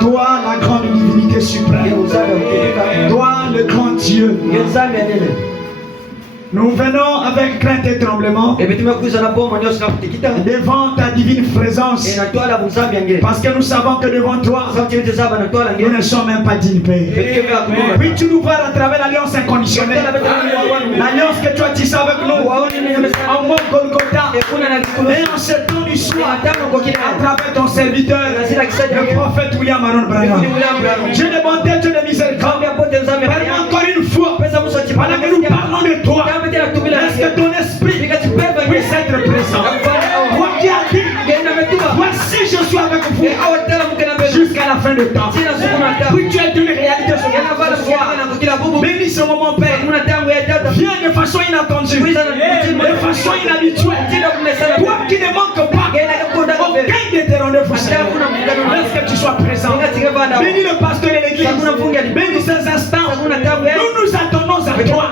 Toi, la grande divinité suprême. Toi, le grand Dieu. Nous venons avec crainte et tremblement devant ta divine présence, parce que nous savons que devant toi, nous ne sommes même pas dignes, Père. Puis tu nous vois à travers l'alliance inconditionnelle, l'alliance que tu as tissée avec nous en mont Golgotha, et en ce temps du soir, à travers ton serviteur, le prophète William Aaron Branham. Dieu de bonté, Dieu de miséricorde, permets encore une fois, pendant que nous parlons de toi, est-ce que ton esprit puisse être présent? Toi qui as dit, voici je suis avec vous jusqu'à la fin du temps. Puis tu es une réalité sur ce soir. Bénis ce moment, Père. Viens de façon inattendue, de façon inhabituelle. Toi qui ne manques pas aucun de tes rendez-vous. Laisse que tu sois présent. Bénis le pasteur et l'église. Bénis ces instants. Nous nous attendons à toi.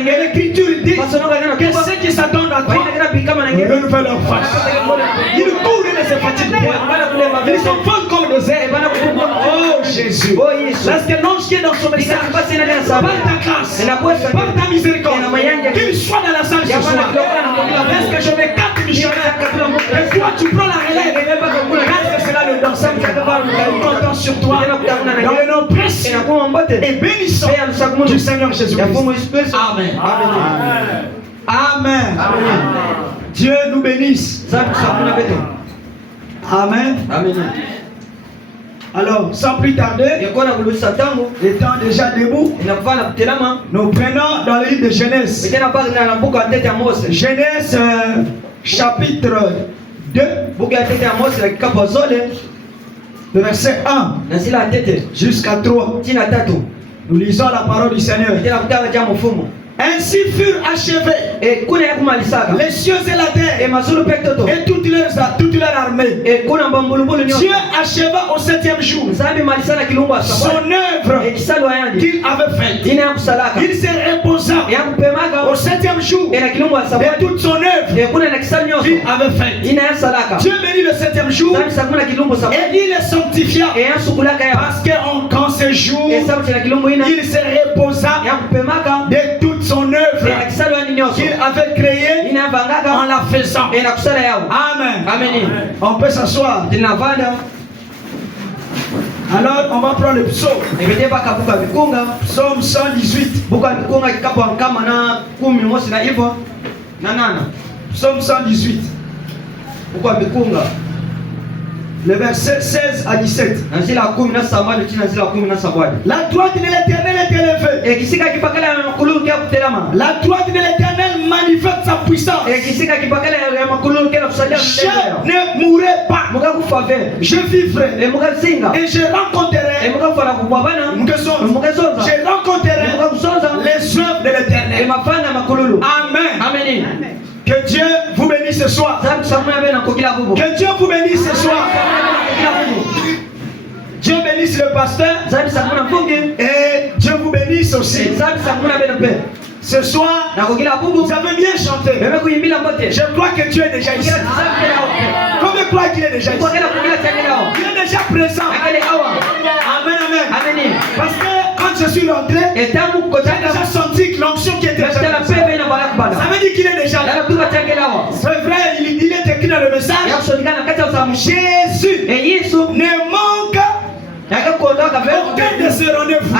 L'écriture dit que ceux qui s'attendent à toi renouvellent leur face. Ils courent et ne se fatiguent point. Ils sont forts comme des airs. Oh Jésus. Parce que l'ange qui est dans son message par ta grâce, par ta miséricorde, qu'il soit dans la salle ce soir. Est-ce que je vais 4 missionnaires et toi tu prends la relève? Est-ce que cela le danse? Nous comptons sur toi dans le nom précieux et bénissant du Seigneur Jésus-Christ. Amen. Amen. Dieu nous bénisse. Amen. Alors, sans plus tarder, étant déjà debout, nous prenons dans le livre de Genèse. Genèse chapitre 2, le verset 1 jusqu'à 3. Nous lisons la parole du Seigneur. Ainsi furent achevés les cieux et la terre et toute leur armée. Dieu acheva au 7e jour son œuvre qu'il avait faite. Il se reposa au 7e jour de toute son œuvre qu'il avait faite. Dieu bénit le 7e jour et il le sanctifia parce que quand ce jour il se reposa de toute son œuvre qu'il avait créée en la faisant. Amen. On peut s'asseoir. Alors on va prendre le psaume. Psaume 118. Psaume 118. Le verset 16 à 17. La droite de l'Éternel est élevée. La droite de l'Éternel manifeste sa puissance. Je ne mourrai pas. Je vivrai. Et je rencontrerai les œuvres de l'Éternel. Amen. Que Dieu vous bénisse ce soir. Que Dieu vous bénisse ce soir. Dieu bénisse le pasteur. Et Dieu vous bénisse aussi. Ce soir, vous avez bien chanté. Je crois que Dieu est déjà ici. Combien croient qu'il est déjà ici? Il est déjà présent. Amen. Parce que quand je suis rentré, j'ai déjà senti que l'onction qui était déjà là. Ça veut dire qu'il est déjà là. C'est vrai, il est écrit dans le message. Jésus ne manque aucun de ce rendez-vous. Mais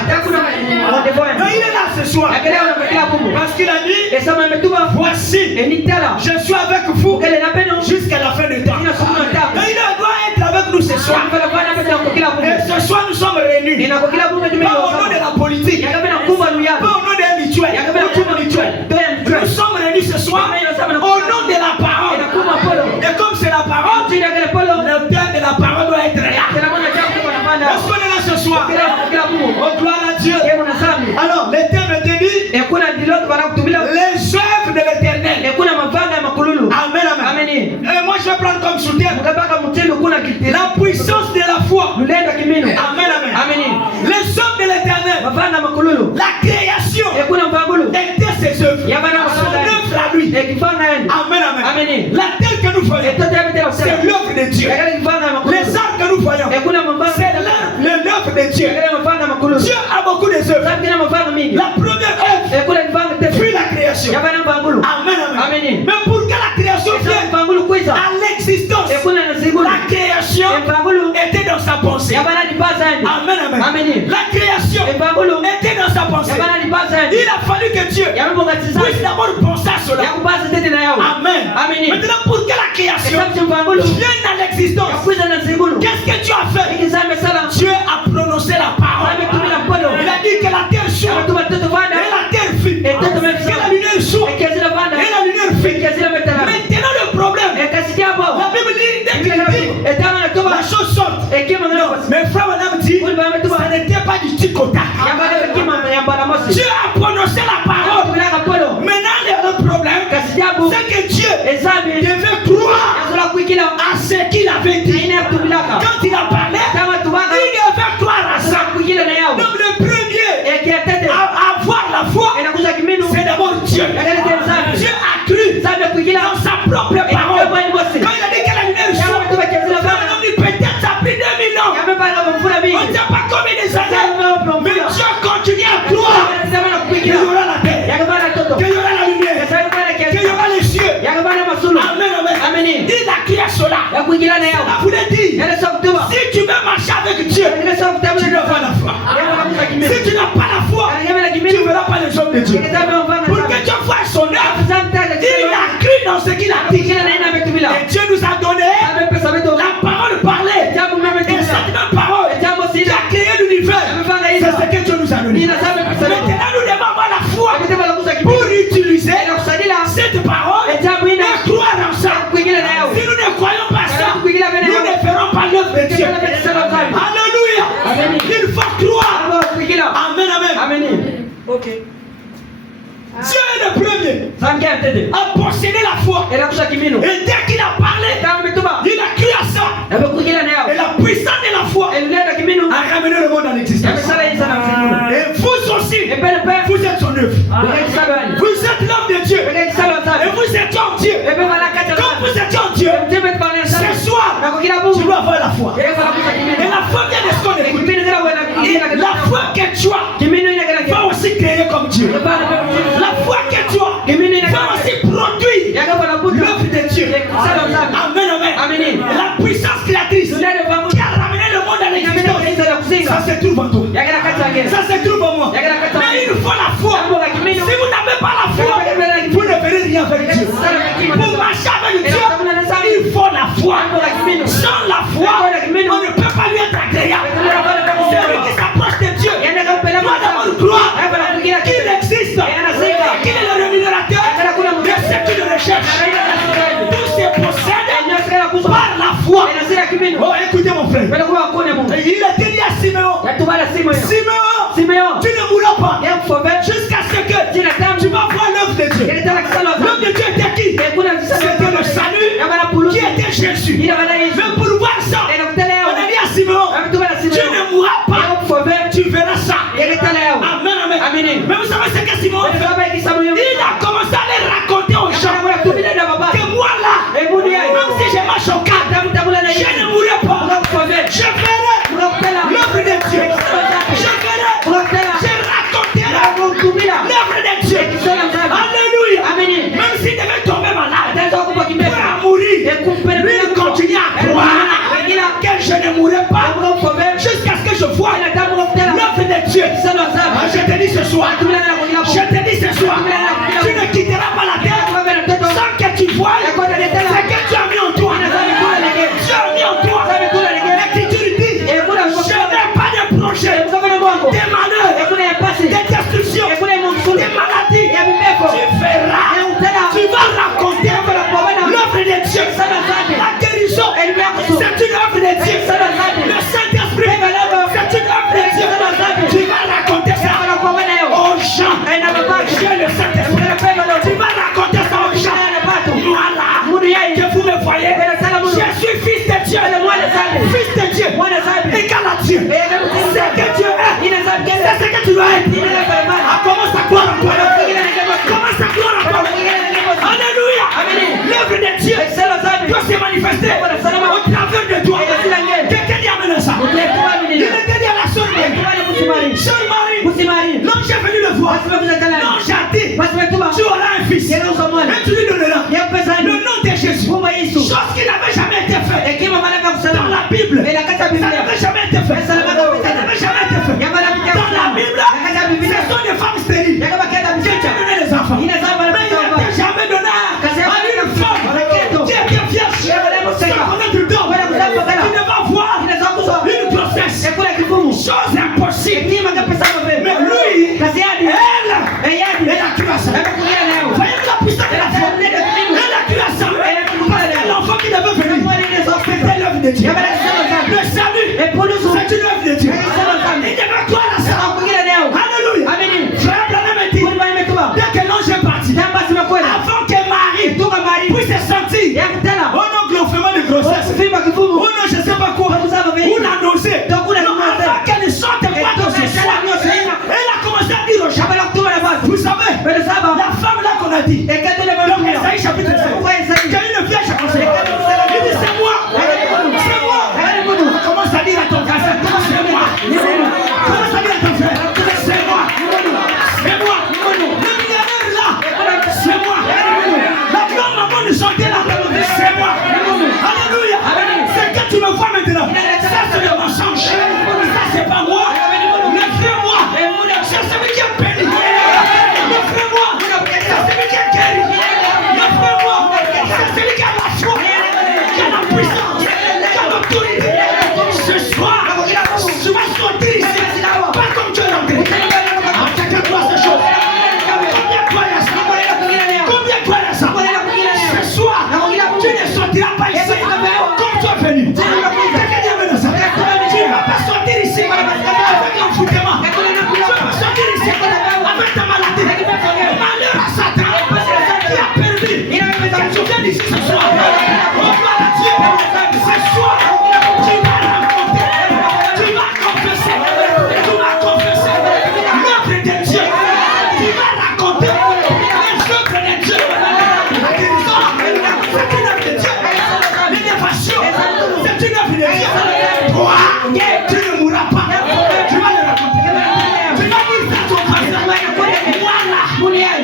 il est là ce soir. Parce qu'il a dit, voici, je suis avec vous jusqu'à la fin du temps. Mais il doit être avec nous ce soir. Et ce soir nous sommes réunis. Pas au nom de la politique, pas au nom des rituels. Nous sommes réunis ce soir au nom de la parole. Et comme c'est la parole, le thème de la parole doit être là. Est-ce qu'on est là ce soir? Oh, gloire à Dieu. Alors, le thème était dit, les œuvres de l'Éternel. Amen. Et moi je vais prendre comme soutien la puissance de la foi. Amen. Les œuvres de l'Éternel. La création était ses œuvres. Son œuvre à lui. Amen. La terre que nous voyons, c'est l'œuvre de Dieu. Les arbres que nous voyons, c'est l'œuvre de Dieu. Dieu a beaucoup d'œuvres. La première œuvre fut la création. Amen. Mais pour que la création vienne à l'existence, la création était dans sa pensée. Amen. La création était dans sa pensée. Il a fallu que Dieu puisse d'abord penser à cela. Amen. Maintenant, pour que la création vienne à l'existence, qu'est-ce que Dieu a fait? Dieu a prononcé la parole. Il a dit que la terre s'ouvre et la terre fit. Que la lumière s'ouvre et la lumière fit. Maintenant le problème, la Bible dit la chose sorte. Mais frère madame dit, ça n'était pas du tic au tac. Dieu a prononcé la parole. Maintenant le problème, c'est que Dieu devait croire à ce qu'il avait dit. Quand il a parlé, il devait croire à ça. Donc le premier à avoir la foi, c'est d'abord Dieu. Dieu a cru dans sa propre parole. Quand il a dit que la lumière sort, peut-être ça a pris 2000 ans. On ne sait pas combien des années. Mais Dieu continue à croire. cela. Cela voulait dire, si tu veux marcher avec Dieu, tu dois avoir la foi. Si tu n'as pas la foi, tu ne verras pas les hommes de Dieu. Pour que Dieu voie son œuvre, il a cru dans ce qu'il a dit. Et Dieu nous a donné la parole parlée. Et cette même parole qui a créé l'univers, c'est ce que Dieu nous a donné. Maintenant, nous devons avoir la foi pour utiliser cette parole et croire en ça. Si nous ne croyons pas ça, nous ne ferons pas l'œuvre de Dieu. Alléluia. Il faut croire. Amen, amen. Ok. Dieu est le premier à posséder la foi. Et dès qu'il a parlé, il a cru à ça. Et la puissance de la foi a ramené le monde à l'existence. Et vous aussi, vous êtes son œuvre. Vous êtes l'homme de Dieu. Et vous êtes en Dieu. Comme vous êtes en Dieu, ce soir, tu dois avoir la foi. Et la foi vient de ce qu'on écoute. Et la foi que tu as va aussi créer comme Dieu. La foi que tu as va aussi produire l'œuvre de Dieu. Amen, amen. La puissance créatrice qui a ramené le monde à l'existence, ça se trouve en toi. Ça se trouve en moi. Mais il faut la foi. Si vous n'avez pas la foi, vous ne verrez rien avec Dieu. Pour marcher avec Dieu, il faut la foi. Sans la foi, on ne peut pas lui être agréable. Celui qui s'approche de Dieu doit d'abord croire qu'il existe, qu'il est le rémunérateur de ce qu'il recherche. Tout se possède par la foi. Oh, écoutez mon frère. Il était dit à Siméon, Siméon, tu ne mourras pas jusqu'à ce que tu vas voir l'œuvre de Dieu. L'œuvre de Dieu était qui? C'était le salut qui était Jésus. Mais pour voir ça, on a dit à Siméon, tu ne mourras pas, tu verras ça. Amen, amen. Mais vous savez ce que Siméon a fait? Il a commencé à les raconter aux gens que moi là, même si j'ai marché au cadre, je ne mourrai pas. Je verrai l'œuvre de Dieu. Je raconterai l'œuvre de Dieu. Alléluia. Même s'il devait tomber malade, pour mourir, lui il continue à croire que je ne mourrai pas jusqu'à ce que je vois l'œuvre de Dieu. Je te dis ce soir, tu ne quitteras pas la terre sans que tu vois ce que tu as mis en toi. Tu as mis en toi. L'Écriture dit, je n'ai pas de projet, des malheurs, des destructions, des maladies. Tu verras, tu vas raconter l'œuvre de Dieu. La guérison, c'est une œuvre de Dieu. Le Saint-Esprit, c'est une œuvre de Dieu. Tu vas raconter ça aux gens. Dieu le Saint-Esprit. Tu vas raconter ça aux gens. Voilà, que vous me voyez. Je suis fils de Dieu. Fils de Dieu. Égal à Dieu. C'est que Dieu est. C'est ce que tu dois être. Commence à croire en toi. Commence à croire en toi. Alléluia. L'œuvre de Dieu doit se manifester au travers de toi. Quelqu'un dit amen ça. Il était dit à la sœur Marie, l'ange est venu le voir. L'ange a dit, tu auras un fils. Et tu lui donneras le nom de Jésus. Chose qui n'avait jamais été faite dans la Bible. Ça n'avait jamais été fait. Ça n'avait jamais été fait. Dans la Bible, ce sont des femmes stériles. Dieu t'a donné les enfants. Mais il n'a jamais donné à une femme qui était vierge. Sans connaître le don. Tu devas voir une grossesse. Chose impossible. Mais lui, elle a cru à ça. Voyez la puissance de la foi. Elle a cru à ça. Parce que l'enfant qui devait venir, c'était l'œuvre de Dieu. Le salut, c'est une œuvre de Dieu. Il devait croire à ça. Alléluia. Frère Branham dit, dès que l'ange est parti, avant que Marie puisse se sentir un gonflement de grossesse, ou non, je ne sais pas quoi, ou la nausée, avant qu'elle sorte pas de ce soir, elle a commencé à dire aux gens, vous savez, la femme là qu'on a dit, dans Esaïe chapitre 5, il y a une vierge à conseiller. Il dit c'est moi. Commence à dire à ton frère, c'est moi. Commence à dire à ton frère, c'est moi. C'est moi. Le millionnaire là, c'est moi. La grande maman de chanter là, c'est moi.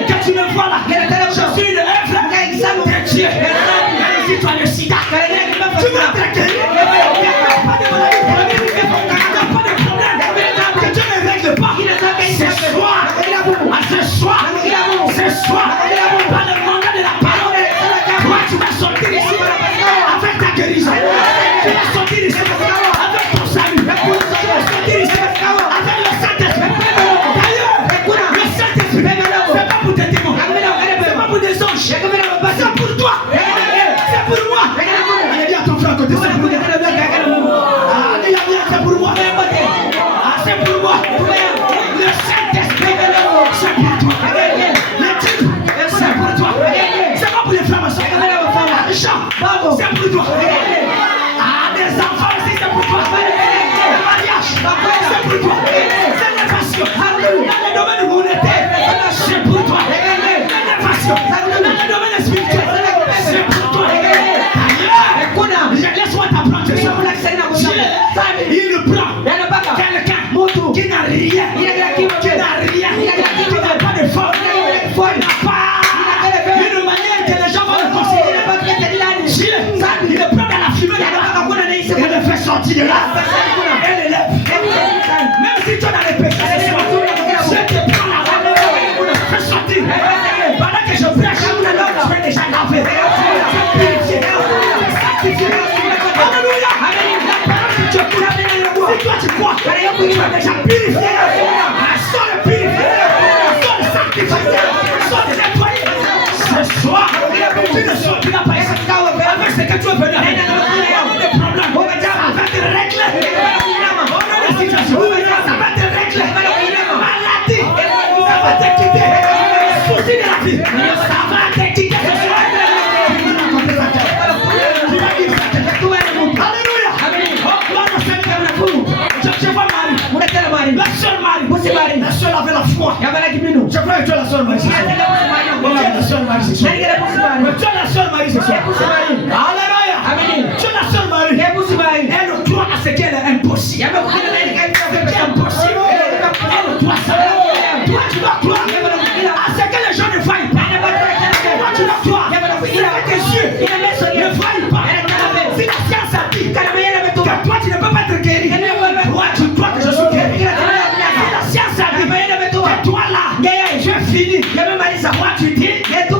Que tu me vois là. Je suis une œuvre de Dieu. Même si tu as le sida, tu vas te guérir. Il n'y a pas de maladie. Il n'y a pas de problème. Que Dieu ne règle pas. Ce soir, ce soir, par le mandat de la parole, toi tu vas sortir ici avec ta guérison. Tu vas sortir ici avec ton salut. Tu vas sortir ici avec le Saint-Esprit. D'ailleurs, le Saint-Esprit, c'est pas pour tes démons, c'est pas pour des anges, c'est pour toi, c'est pour moi. Allez, dis à ton frère à côté, c'est pour moi. Allez, c'est pour moi. C'est pour moi. Le Saint-Esprit, c'est pour toi. Le type, c'est pour toi. C'est pas pour les femmes, c'est pour toi. Des enfants aussi, c'est pour toi. Le mariage, c'est pour toi. C'est l'élévation. Dans le domaine monétaire, c'est pour toi. L'élévation. Dans le domaine spirituel, c'est pour toi. D'ailleurs, laisse-moi t'apprendre. Il prend quelqu'un qui n'a rien, qui n'a pas de force, qui n'a pas une manière que les gens vont le considérer. Il le prend dans la fumée, il le fait sortir de là. Elle l'élève. Même si tu es dans les péchés, je te prends la main, je fais sortir. Pendant que je prêche, je vais déjà laver. Je vais purifier, sanctifier. Alléluia. La parole que tu écoutes, si toi tu crois, tu vas déjà purifier. Sors le purifier, sors le sanctifier, sors le nettoyer. Ce soir, tu ne sortiras pas ici avec ce que tu es venu avec. Des problèmes, ça va te régler. On a des situations, ça va te régler. Maladie, ça va te quitter. Souci de la vie, ça va te quitter. Tu vas raconter ça. Tu vas dire ça. Alléluia. Oh, gloire au Seigneur. Je vois Marie. La seule Marie. La seule avec la foi. Je crois que tu es la seule Marie. Tu es la seule Marie ce soir. Tu es la seule Marie ce soir. Alléluia. Tu es la seule Marie. Elle croit à ce qu'elle est impossible. Ce qui est impossible. Elle doit ça. Toi tu dois croire à ce que les gens ne voient pas. Toi tu dois croire à ce que tes yeux ne voient pas. Si la science a dit que toi tu ne peux pas être guéri, toi tu crois que je suis guéri. Si la science a dit que toi là, tu es fini. Toi tu dis, avec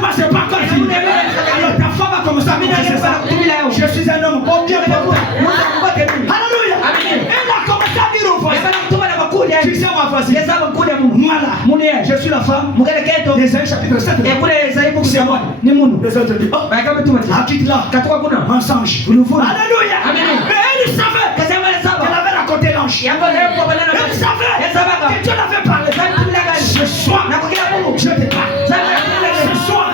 moi c'est pas encore fini. Alors ta femme va commencer à me dire ça. Je suis un homme bon Dieu pour toi. Alléluia. Elle a commencé à dire au voisin. Tu sais moi voici. Moi là, je suis la femme d'Ésaïe chapitre 7. C'est moi. Les autres disent, oh, quitte là, un singe. Alléluia. Mais elle savait qu'elle avait raconté l'ange. Elle savait que Dieu l'avait parlé. Ce soir, je te parle. Ce soir,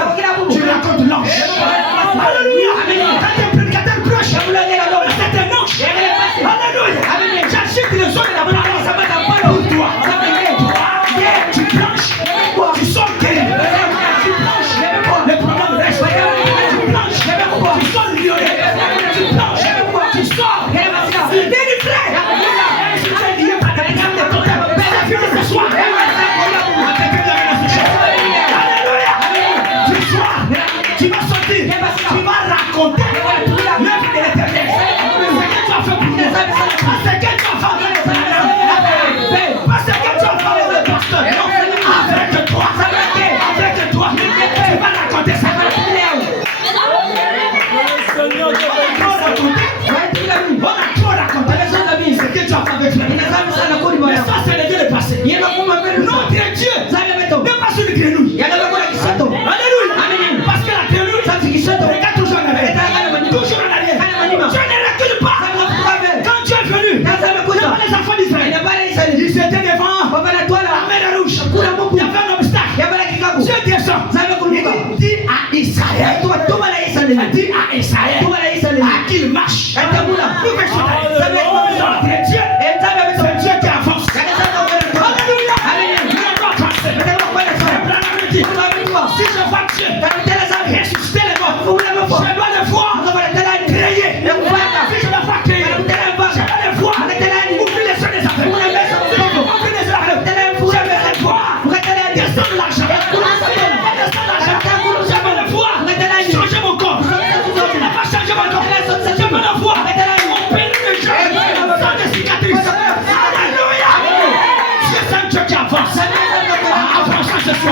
tu racontes l'ange. Alléluia. Quand un prédicateur proche, c'est un ange. Alléluia. J'achète les autres de la parole. Pour toi. Tu planches. Tu sors guéri. Tu planches. Les problèmes restent. Tu planches. Tu sors violé. Tu planches. Tu sors. Délivré. Si tu es lié par des problèmes, c'est fini ce soir. Alléluia. Ce soir, tu vas sortir. Tu vas raconter l'œuvre de l'Éternel. Ce que tu as fait pour nous. Ce que tu as fait pour nous. Parce que tu as parlé de pasteur, avec toi, tu vas raconter ça. On a trop raconté ce que tu as fait avec lui. Mais ça, c'est le Dieu de passé. Notre Dieu n'est pas sur une grenouille. Alléluia. Parce que la grenouille, regarde toujours en arrière. Toujours en arrière. Dieu ne recule pas. Quand tu es venu, les enfants d'Israël, ils étaient devant la mer rouge. Il y avait un obstacle. Dieu descend. Il dit à Israël, à qu'il marche. C'est Dieu qui avance. Alléluia. Si je vois Dieu ressusciter les morts, je dois les voir créer. Si je les vois créer, je dois les voir ouvrir les yeux des affaires. Ouvrir les yeux des affaires. Je vais les voir descendre l'argent.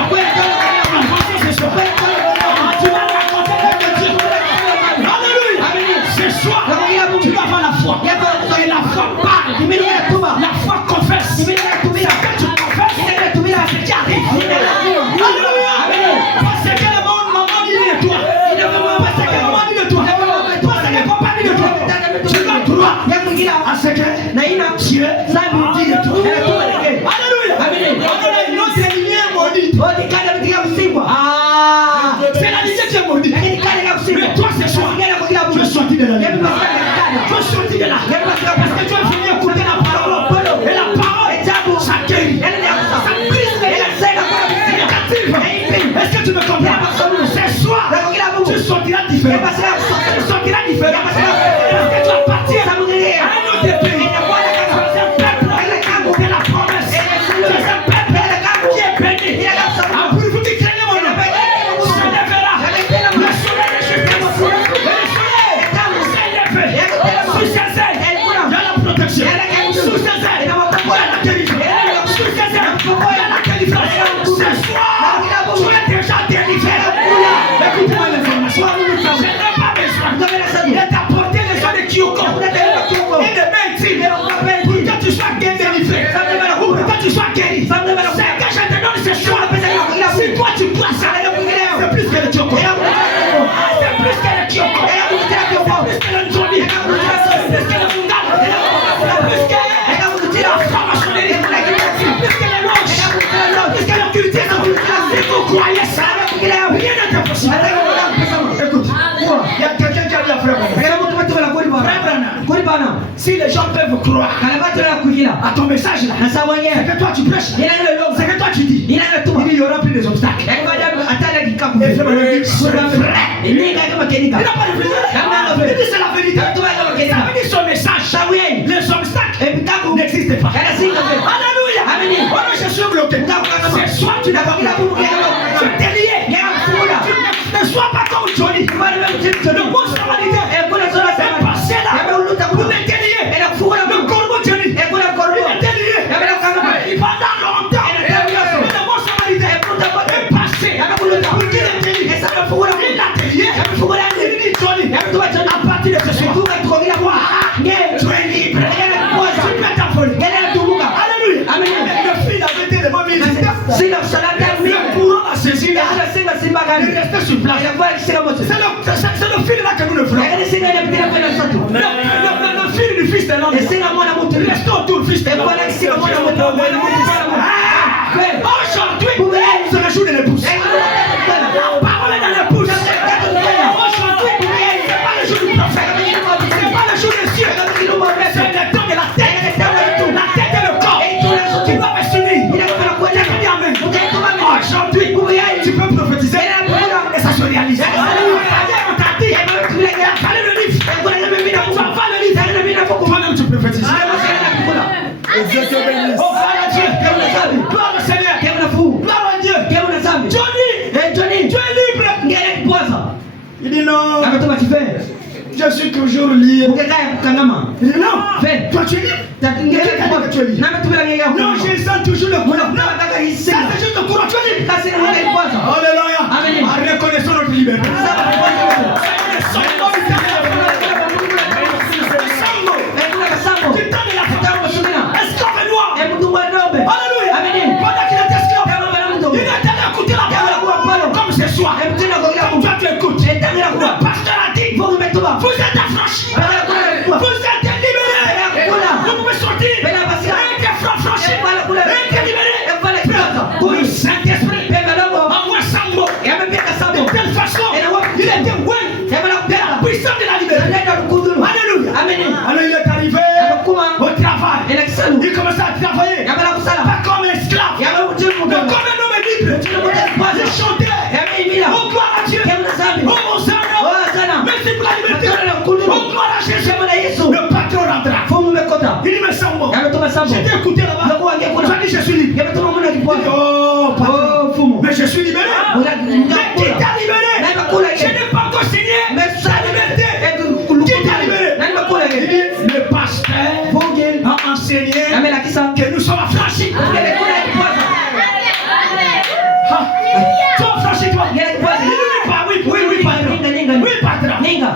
ce soir. Tu vas raconter avec Dieu. Alléluia. Ce soir, tu vas avoir la foi. Et la foi parle. La foi confesse. Ce que tu confesses, c'est ce qui arrive. Alléluia. Parce que le monde m'a dit de toi. Parce que le monde dit de toi. Parce que le papa dit de toi. Tu dois droit à ce que Dieu dit de toi. Alléluia. Une autre lignée maudite. C'est la lignée qui est maudite. Mais toi, ce soir, tu es sorti de la lignée. Tu es sorti de là. Parce que tu as fini d'écouter la parole. Et la parole, ça guérit. Ça brise les négatives. Est-ce que tu me comprends? Ce soir, tu sortiras différent. Tu sortiras différent. Parce que tu vas partir à un autre pays. C'est un peuple de la promesse. C'est un peuple qui est béni. Pour vous qui craignez mon nom, se lèvera. Le soleil est jeté. Le soleil s'est levé. Sous ses ailes, il y a la protection. Sous ses ailes, il y a la délivrance. Sous ses ailes, il y a la délivrance. Ce soir, tu es déjà délivré. Écoute-moi l'information. Je n'ai pas besoin de t'apporter les gens de Kyoko et de Mentir pour que tu sois délivré. Pour que tu sois guéri. C'est que je te donne ce choix. Si toi tu crois ça, c'est plus que le Kyoko. C'est plus que le Kyoko. C'est plus que le Johnny. C'est plus que le Mungano. C'est plus que la franc-maçonnerie. C'est plus que les loges. C'est plus que l'occultisme. Si vous croyez ça, rien n'est impossible. Écoute, il y a quelqu'un qui a dit à frère Branham. Si les gens peuvent croire à ton message là, c'est que toi tu prêches, c'est que toi tu dis, il y aura plus d'obstacles. Et frère me dit, c'est vrai. Il n'a pas de plaisir. Il dit c'est la vérité. Ça veut dire son message, les obstacles n'existent pas. Alléluia. Voilà, je suis bloqué. C'est soit tu n'as pas tu t'es lié. Tu ne sois pas comme Johnny. Le bon samaritain est passé là pour l'être lié. Le corbeau Johnny il était lié. Pendant longtemps, le bon samaritain est passé pour qu'il était lié. Il a été lié. Il dit Johnny, à partir de ce soir, tu es libre. Tu peux t'affoler. Alléluia. Le fil avait été devant lui. Le courant a saisi. Il restait sur place. C'est le fil là que nous ne voulons. Le fil du fils de l'homme. Reste autour du fils de l'homme. Aujourd'hui, c'est le jour de l'épouse. La parole est dans l'épouse. Aujourd'hui, c'est pas le jour du prophète. C'est pas le jour des cieux. C'est le temps de la tête. La tête et le corps. Tu dois me s'unir. Aujourd'hui, tu peux prophétiser et ça se réalise. On t'a dit, fallait le livre. Tu vas pas le livre. Toi-même tu prophétises. Oh, voilà Dieu. Gloire au Seigneur. Gloire à Dieu. Johnny, tu es libre. Il dit non. Je suis toujours lié. Il dit non. Toi tu es libre. Non, je sens toujours le courant. Non, c'est juste le courant. Tu es libre. Alléluia. Reconnaissons notre liberté. Alléluia. Pendant qu'il était esclave, il était écouté la parole comme ce soir. Toi tu écoutes. Le pasteur a dit, vous êtes affranchis. Vous êtes libérés. Vous pouvez sortir. Franchi. Pour le Saint-Esprit, envoie Sambo. De telle façon, il était de la puissance de la liberté. Alléluia. Alors il est arrivé au travail. Il commençait à travailler. Pas comme un esclave, mais comme un homme libre. Il chantait. Oh gloire à Dieu. Oh Hosanna. Merci pour la liberté. Oh gloire à Jésus. Le patron rentra. Il dit mais Sambo, j'étais écouté là-bas. J'ai dit je suis libre. Oh patron, mais je suis libéré. Mais qui t'a libéré? Je n'ai pas encore signé la liberté. Qui t'a libéré? Il dit le pasteur a enseigné que nous sommes affranchis.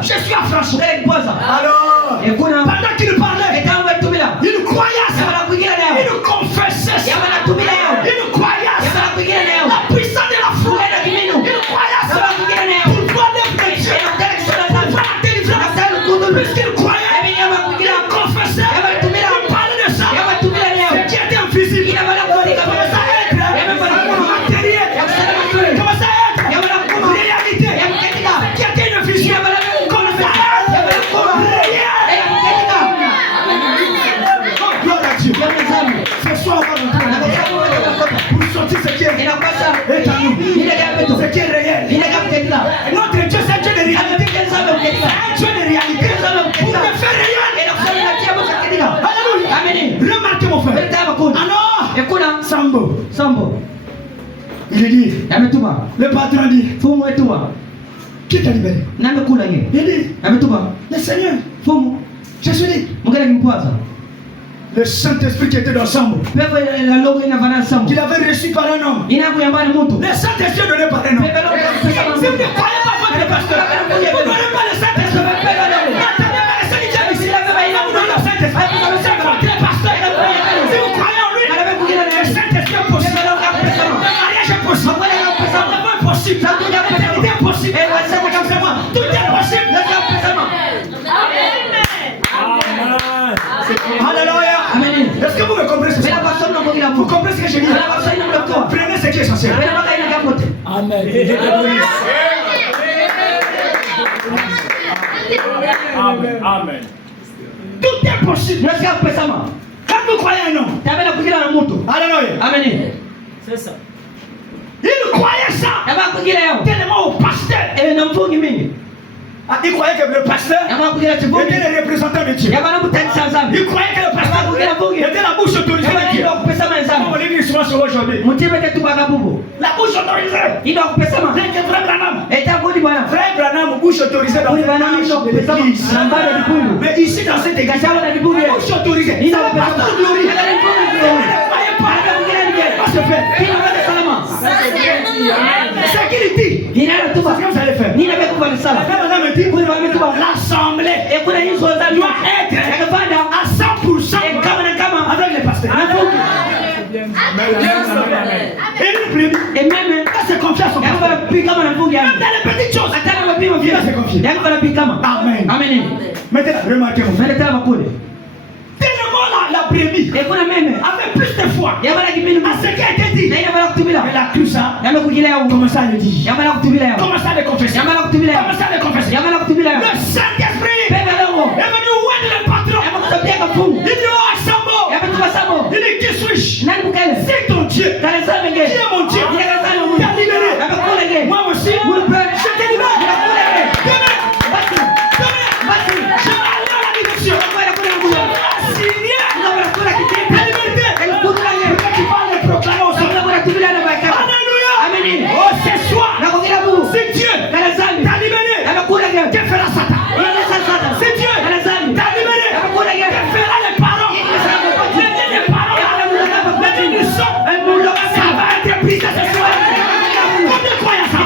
Je suis affranchi. Alors, pendant qu'il parlait, il croyait ça. Il confessait ça. Il croyait ça. La puissance de la foi. Il croyait ça. Pour voir les chrétiens. Pour voir la délivrance. Puisqu'il croyait, il confessait. Il parlait de ça. Ce qui était invisible. Comment ça être matériel. Comment ça être réalité. Ce qui était invisible. Comment ça être gloire à Dieu. Ce soir, on va pour sortir ce qui est à nous. Ce qui est réel. Notre Dieu, c'est un Dieu de réalité. C'est un Dieu de réalité. Pour me faire réel. Alléluia. Remarquez mon frère. Alors, Sambo. Il dit, le patron dit, qui t'a libéré? Il dit, le Seigneur, je suis libre. Le Saint-Esprit qui était dans Sambo, qu'il avait reçu par un homme. Le Saint-Esprit donné par un homme. Si vous ne croyez pas votre pasteur, vous ne donnez pas le Saint-Esprit. Si vous croyez en lui, le Saint-Esprit est possible. Le mariage est possible. L'amour est possible. L'éternité est possible. Tout est possible. Alléluia. Est-ce que vous me comprenez ce soir? Vous comprenez ce que je dis? Prenez ce qui est essentiel. Amen. Amen. Tout est possible. Quand vous croyez un homme, alléluia. Amen. C'est ça. Il croyait ça. Tellement au pasteur. Il croyait que le pasteur était le représentant de Dieu. Il croyait que le pasteur était la bouche autorisée de Dieu. Comme on dit souvent sur aujourd'hui. La bouche autorisée. Frère Branham, bouche autorisée dans l'église. Mais ici dans cette église, la bouche autorisée. Ça va pas trop glorieux. C'est qu'il dit. C'est ce que vous allez faire. L'assemblée doit être à 100% avec les pasteurs. Et même c'est confiance. Même dans les petites choses. C'est confiance. Amen. Maintenant, remarquez mon frère. Tellement la brebis avait plus de foi à ce qui a été dit. Mais la cru ça. Commence à le dire. Commence à le confesser. Le Saint-Esprit est venu où est le patron. Il dit oh Sambo. Il dit qui suis-je? C'est ton Dieu. Qui est mon Dieu? T'as libéré. Moi aussi. Je t'ai libéré. C'est Dieu t'a libéré. Que fera Satan? C'est Dieu t'a libéré. Que fera les parents? Les parents ça va être brisé ce soir. Combien croient à ça?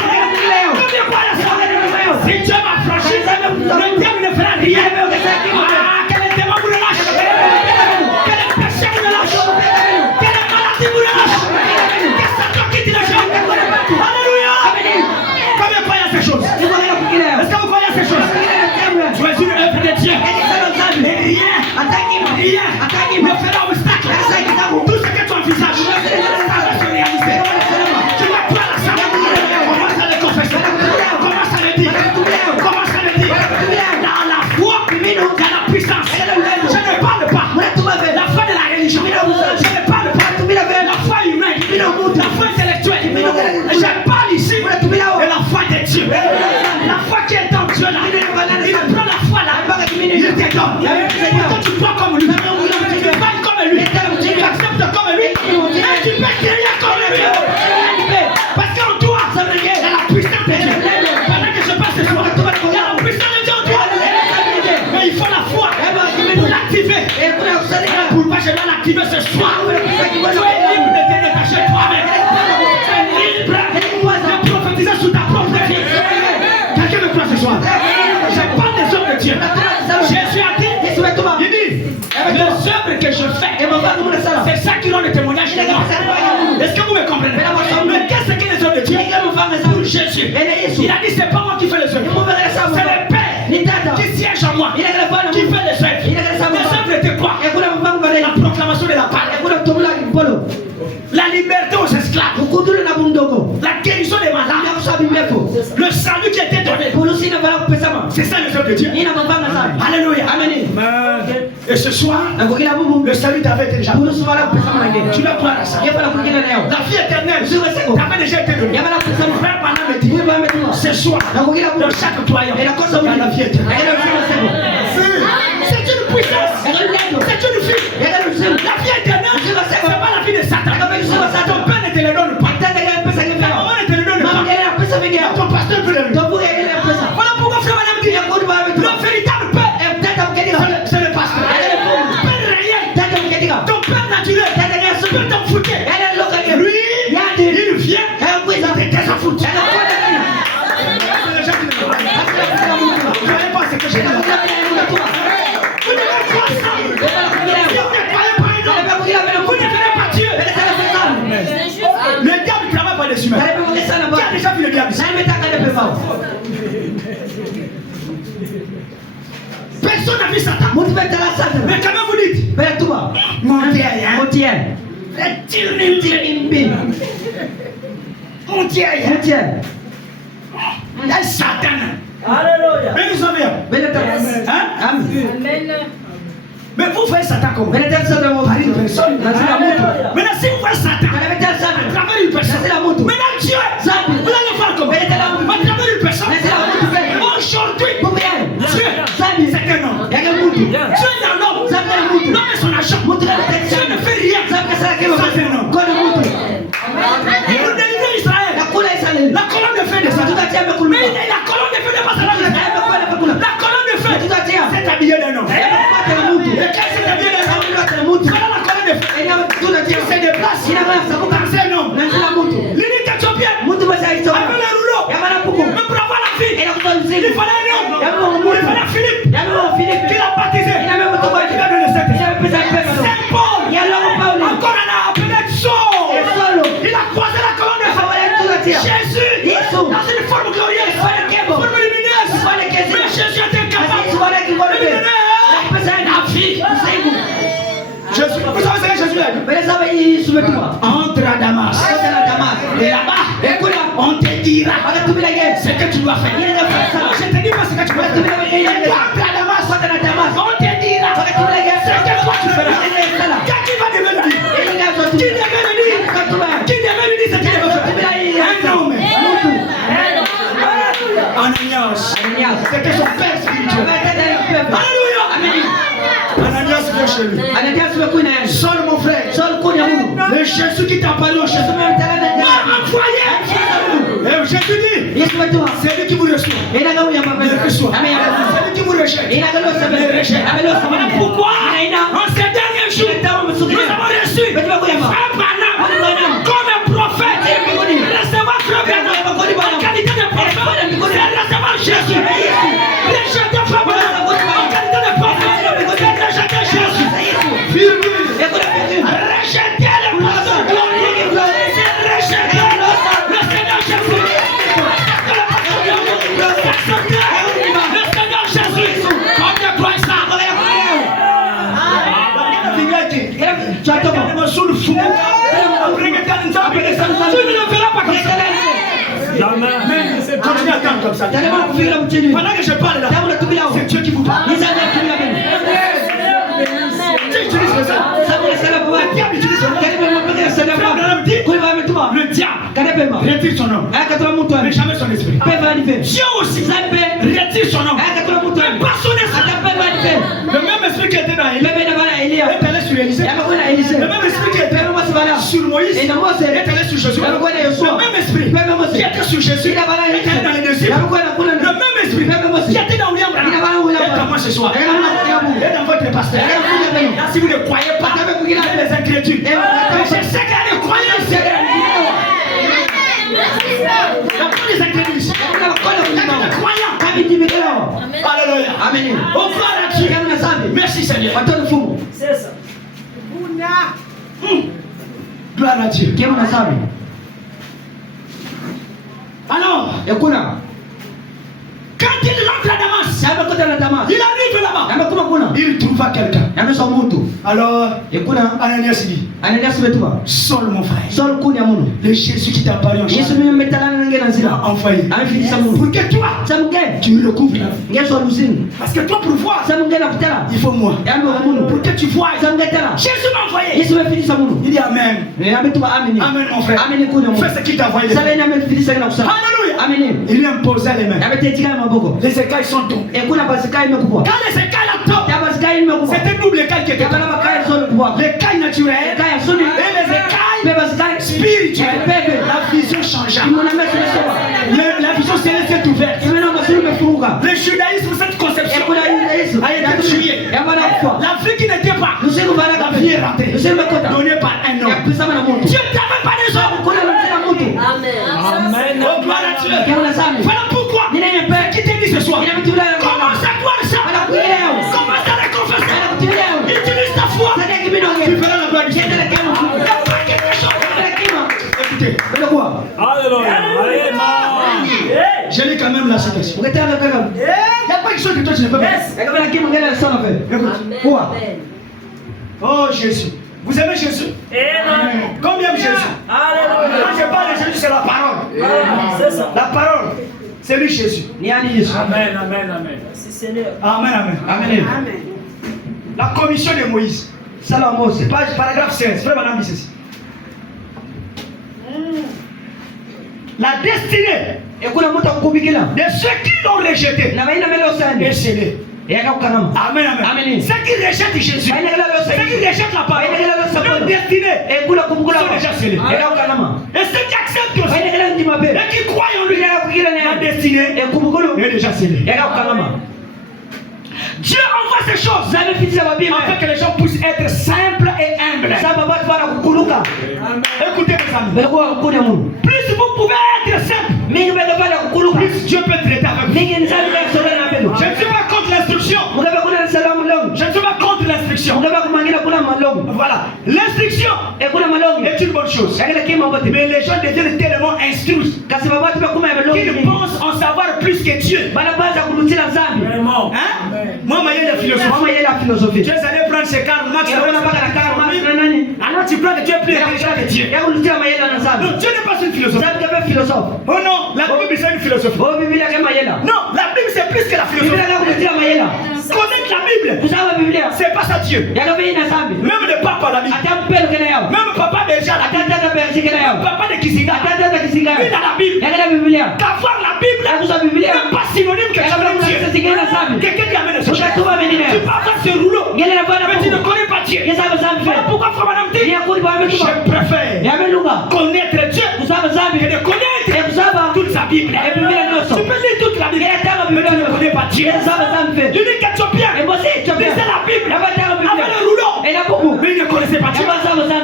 C'est ça qui rend le témoignage. Est-ce que vous me comprenez? Mais qu'est-ce que les hommes de Dieu pour Jésus? Il a dit c'est pas moi qui fais les œuvres, c'est le Père qui siège en moi, qui fait les œuvres. Les œuvres étaient quoi? La proclamation de la parole, la liberté aux esclaves, la guérison des malades, le salut qui était donné. C'est ça les œuvres de Dieu. Alléluia. Amen. Et ce soir, le salut t'avait été déjà. Tu dois croire à ça. La vie éternelle t'avait déjà été donnée. Frère Branham me dit, ce soir, dans chaque croyant, il y a la vie éternelle. C'est une puissance. C'est une vie. La vie éternelle, c'est pas la vie de Satan. Ton père ne te le donne pas. Ta maman ne te le donne pas. Ton pasteur peut le donner. Voilà pourquoi frère Branham dit, le véritable père, c'est le pasteur. Le père réel, ton père naturel, peut t'en foutre. Lui, il vient, il te s'en fout. Vous n'avez pas ce que j'ai dit. Vous n'avez pas ça. Vous ne connaissez pas Dieu. Le diable ne travaille pas des humains. Qui a déjà vu le diable? Personne n'a vu Satan. Mais quand même vous dites, mon Dieu, il y a Satan. Alléluia. Mais nous sommes bien. Mais vous faites Satan comme par une personne. Maintenant, si vous faites Satan à travers une personne, maintenant Dieu, vous allez faire comment? À travers une personne. Aujourd'hui, Dieu, c'est un homme. Dieu est un homme. L'homme est son agent. Dieu ne fait rien. Ça fait un homme. Pour délivrer Israël, la colonne de feu de Satan. Mais la colonne de feu n'est pas Satan. La colonne de feu, c'est habillé d'un homme. Et quand c'est habillé d'un homme, voilà la colonne de feu. Il se déplace dans un homme. L'unique éthiopien, avec le rouleau, mais pour avoir la vie, il fallait un homme. Il fallait Philippe, qui l'a baptisé. Il a donné le Saint Paul, encore un appelé Saul. Il a croisé la colonne de feu. Jésus, dans une forme glorieuse, forme lumineuse. Mais Jésus était capable de lui donner la vie. Jésus, vous savez ce que Jésus a dit? Entre à Damas. Et là-bas, on te dira ce que tu dois faire. Je te dis pas ce que tu dois faire. Entre à Damas, on te dira ce que toi tu feras. Qui va devenir le dire? Qui devait lui dire ce qu'il devait faire? Un homme. Ananias. C'était son père spirituel. Alléluia. Ananias vient chez lui. Saul mon frère. Le Jésus qui t'a parlé au Jésus m'a envoyé. Et Jésus dit, c'est lui qui vous reçoit. Le reçoit. C'est lui qui vous rejette. Le rejette. Pourquoi? En ces derniers jours, nous avons reçu Frère Branham comme un prophète. Recevoir Frère Branham en qualité de prophète, c'est recevoir Jésus. Rejeter Frère Branham en qualité de prophète, c'est rejeter Jésus. Rejeter le prophète glorieux, c'est rejeter le Seigneur Jésus. Le Seigneur Jésus. Comme tu crois ça. Tu as tombé sous le fou. Tu ne le verras pas comme ça. Continue à attendre comme ça. Pendant que je parle là, c'est Dieu qui vous parle. Le diable retire son homme, mais jamais son esprit. Dieu aussi retire son homme, mais pas son esprit. Le même esprit qui était dans Élie est allé sur Élisée. Le même esprit qui était sur Moïse est allé sur Jésus. Le même esprit qui était sur Jésus est allé dans les disciples. Le même esprit qui était dans William Branham est dans moi ce soir. Et dans votre pasteur. Si vous ne croyez pas, il y a des inquiétudes. Je sais qu'il y a des croyances. Les inquiétudes. Alléluia. Amen. Merci Seigneur. C'est ça. Gloire à Dieu. Alors, quand il rentre à Damas, il arrive là-bas, il trouva quelqu'un. Alors, Ananias dit, Saul mon frère, le Jésus qui t'a apparu en chair a envoyé pour que toi, tu recouvres la vie. Parce que toi pour voir, il faut moi. Pour que tu vois, Jésus m'a envoyé. Il dit Amen. Amen mon frère. Fais ce qu'il t'a envoyé. Alléluia. Il lui imposa les mains. Les écailles sont tombées. Quand les écailles tombent, c'est un double écaille qui était tombé. L'écaille naturelle et les écailles spirituelles. La vision changea. La vision céleste est ouverte. Le judaïsme, cette conception a été tuée. La vie qui n'était pas, la vie est ratée. Donnée par un homme. Dieu n'avait pas des hommes. Amen. Oh, gloire à Dieu. Voilà pourquoi. Qui t'a dit ce soir? Commence à croire ça. Commence à le confesser. Utilise ta foi. Tu verras la gloire du Seigneur. Écoutez. Alléluia. Je lis quand même la citation. Il n'y a pas quelque chose que toi tu ne peux pas. Écoute. Oh Jésus. Vous aimez Jésus? Combien aime Jésus? Quand je parle de Jésus, c'est la parole. C'est ça. La parole. C'est lui Jésus. Amen, amen, amen. Amen, amen. Amen. La commission de Moïse. Salomon, c'est paragraphe 16. Frère madame dit ceci. La destinée de ceux qui l'ont rejeté est scellée. Amen, amen. Ceux qui rejettent Jésus, ceux qui rejettent la parole, leur destinée sont déjà scellés. Et ceux qui acceptent aussi et qui croient en lui, la destinée est déjà scellée. Dieu envoie ces choses afin que les gens puissent être simples et humbles. Écoutez mes amis, plus vous pouvez être simple, plus Dieu peut traiter avec vous. Je ne suis pas contre l'instruction. Je ne suis pas contre l'instruction. Voilà, l'instruction est une bonne chose. Mais les gens deviennent tellement instruits qu'ils pensent en savoir plus que Dieu. Moi, il y a la philosophie. Tu es allé prendre ce Karl Marx. Alors tu crois que tu es plus intelligent que Dieu. Non, Dieu n'est pas une philosophe. Oh non, la Bible c'est une philosophie. Non, la Bible c'est plus que la philosophie. Connaître la Bible, c'est pas ça Dieu. Même le papa la Bible. Même papa déjà la Bible. Papa de Kisinga. Il a la Bible. D'avoir la Bible n'est pas synonyme que tu as Dieu. Quelqu'un qui amène ce chèque. Tu peux avoir ce rouleau, mais tu ne connais pas Dieu. Voilà pourquoi frère madame dit, je préfère connaître Dieu que de connaître toute sa Bible. Tu peux lire toute la Bible, mais tu ne connais pas Dieu. L'unique Éthiopien lisait la Bible avec le rouleau, mais il ne connaissait pas Dieu.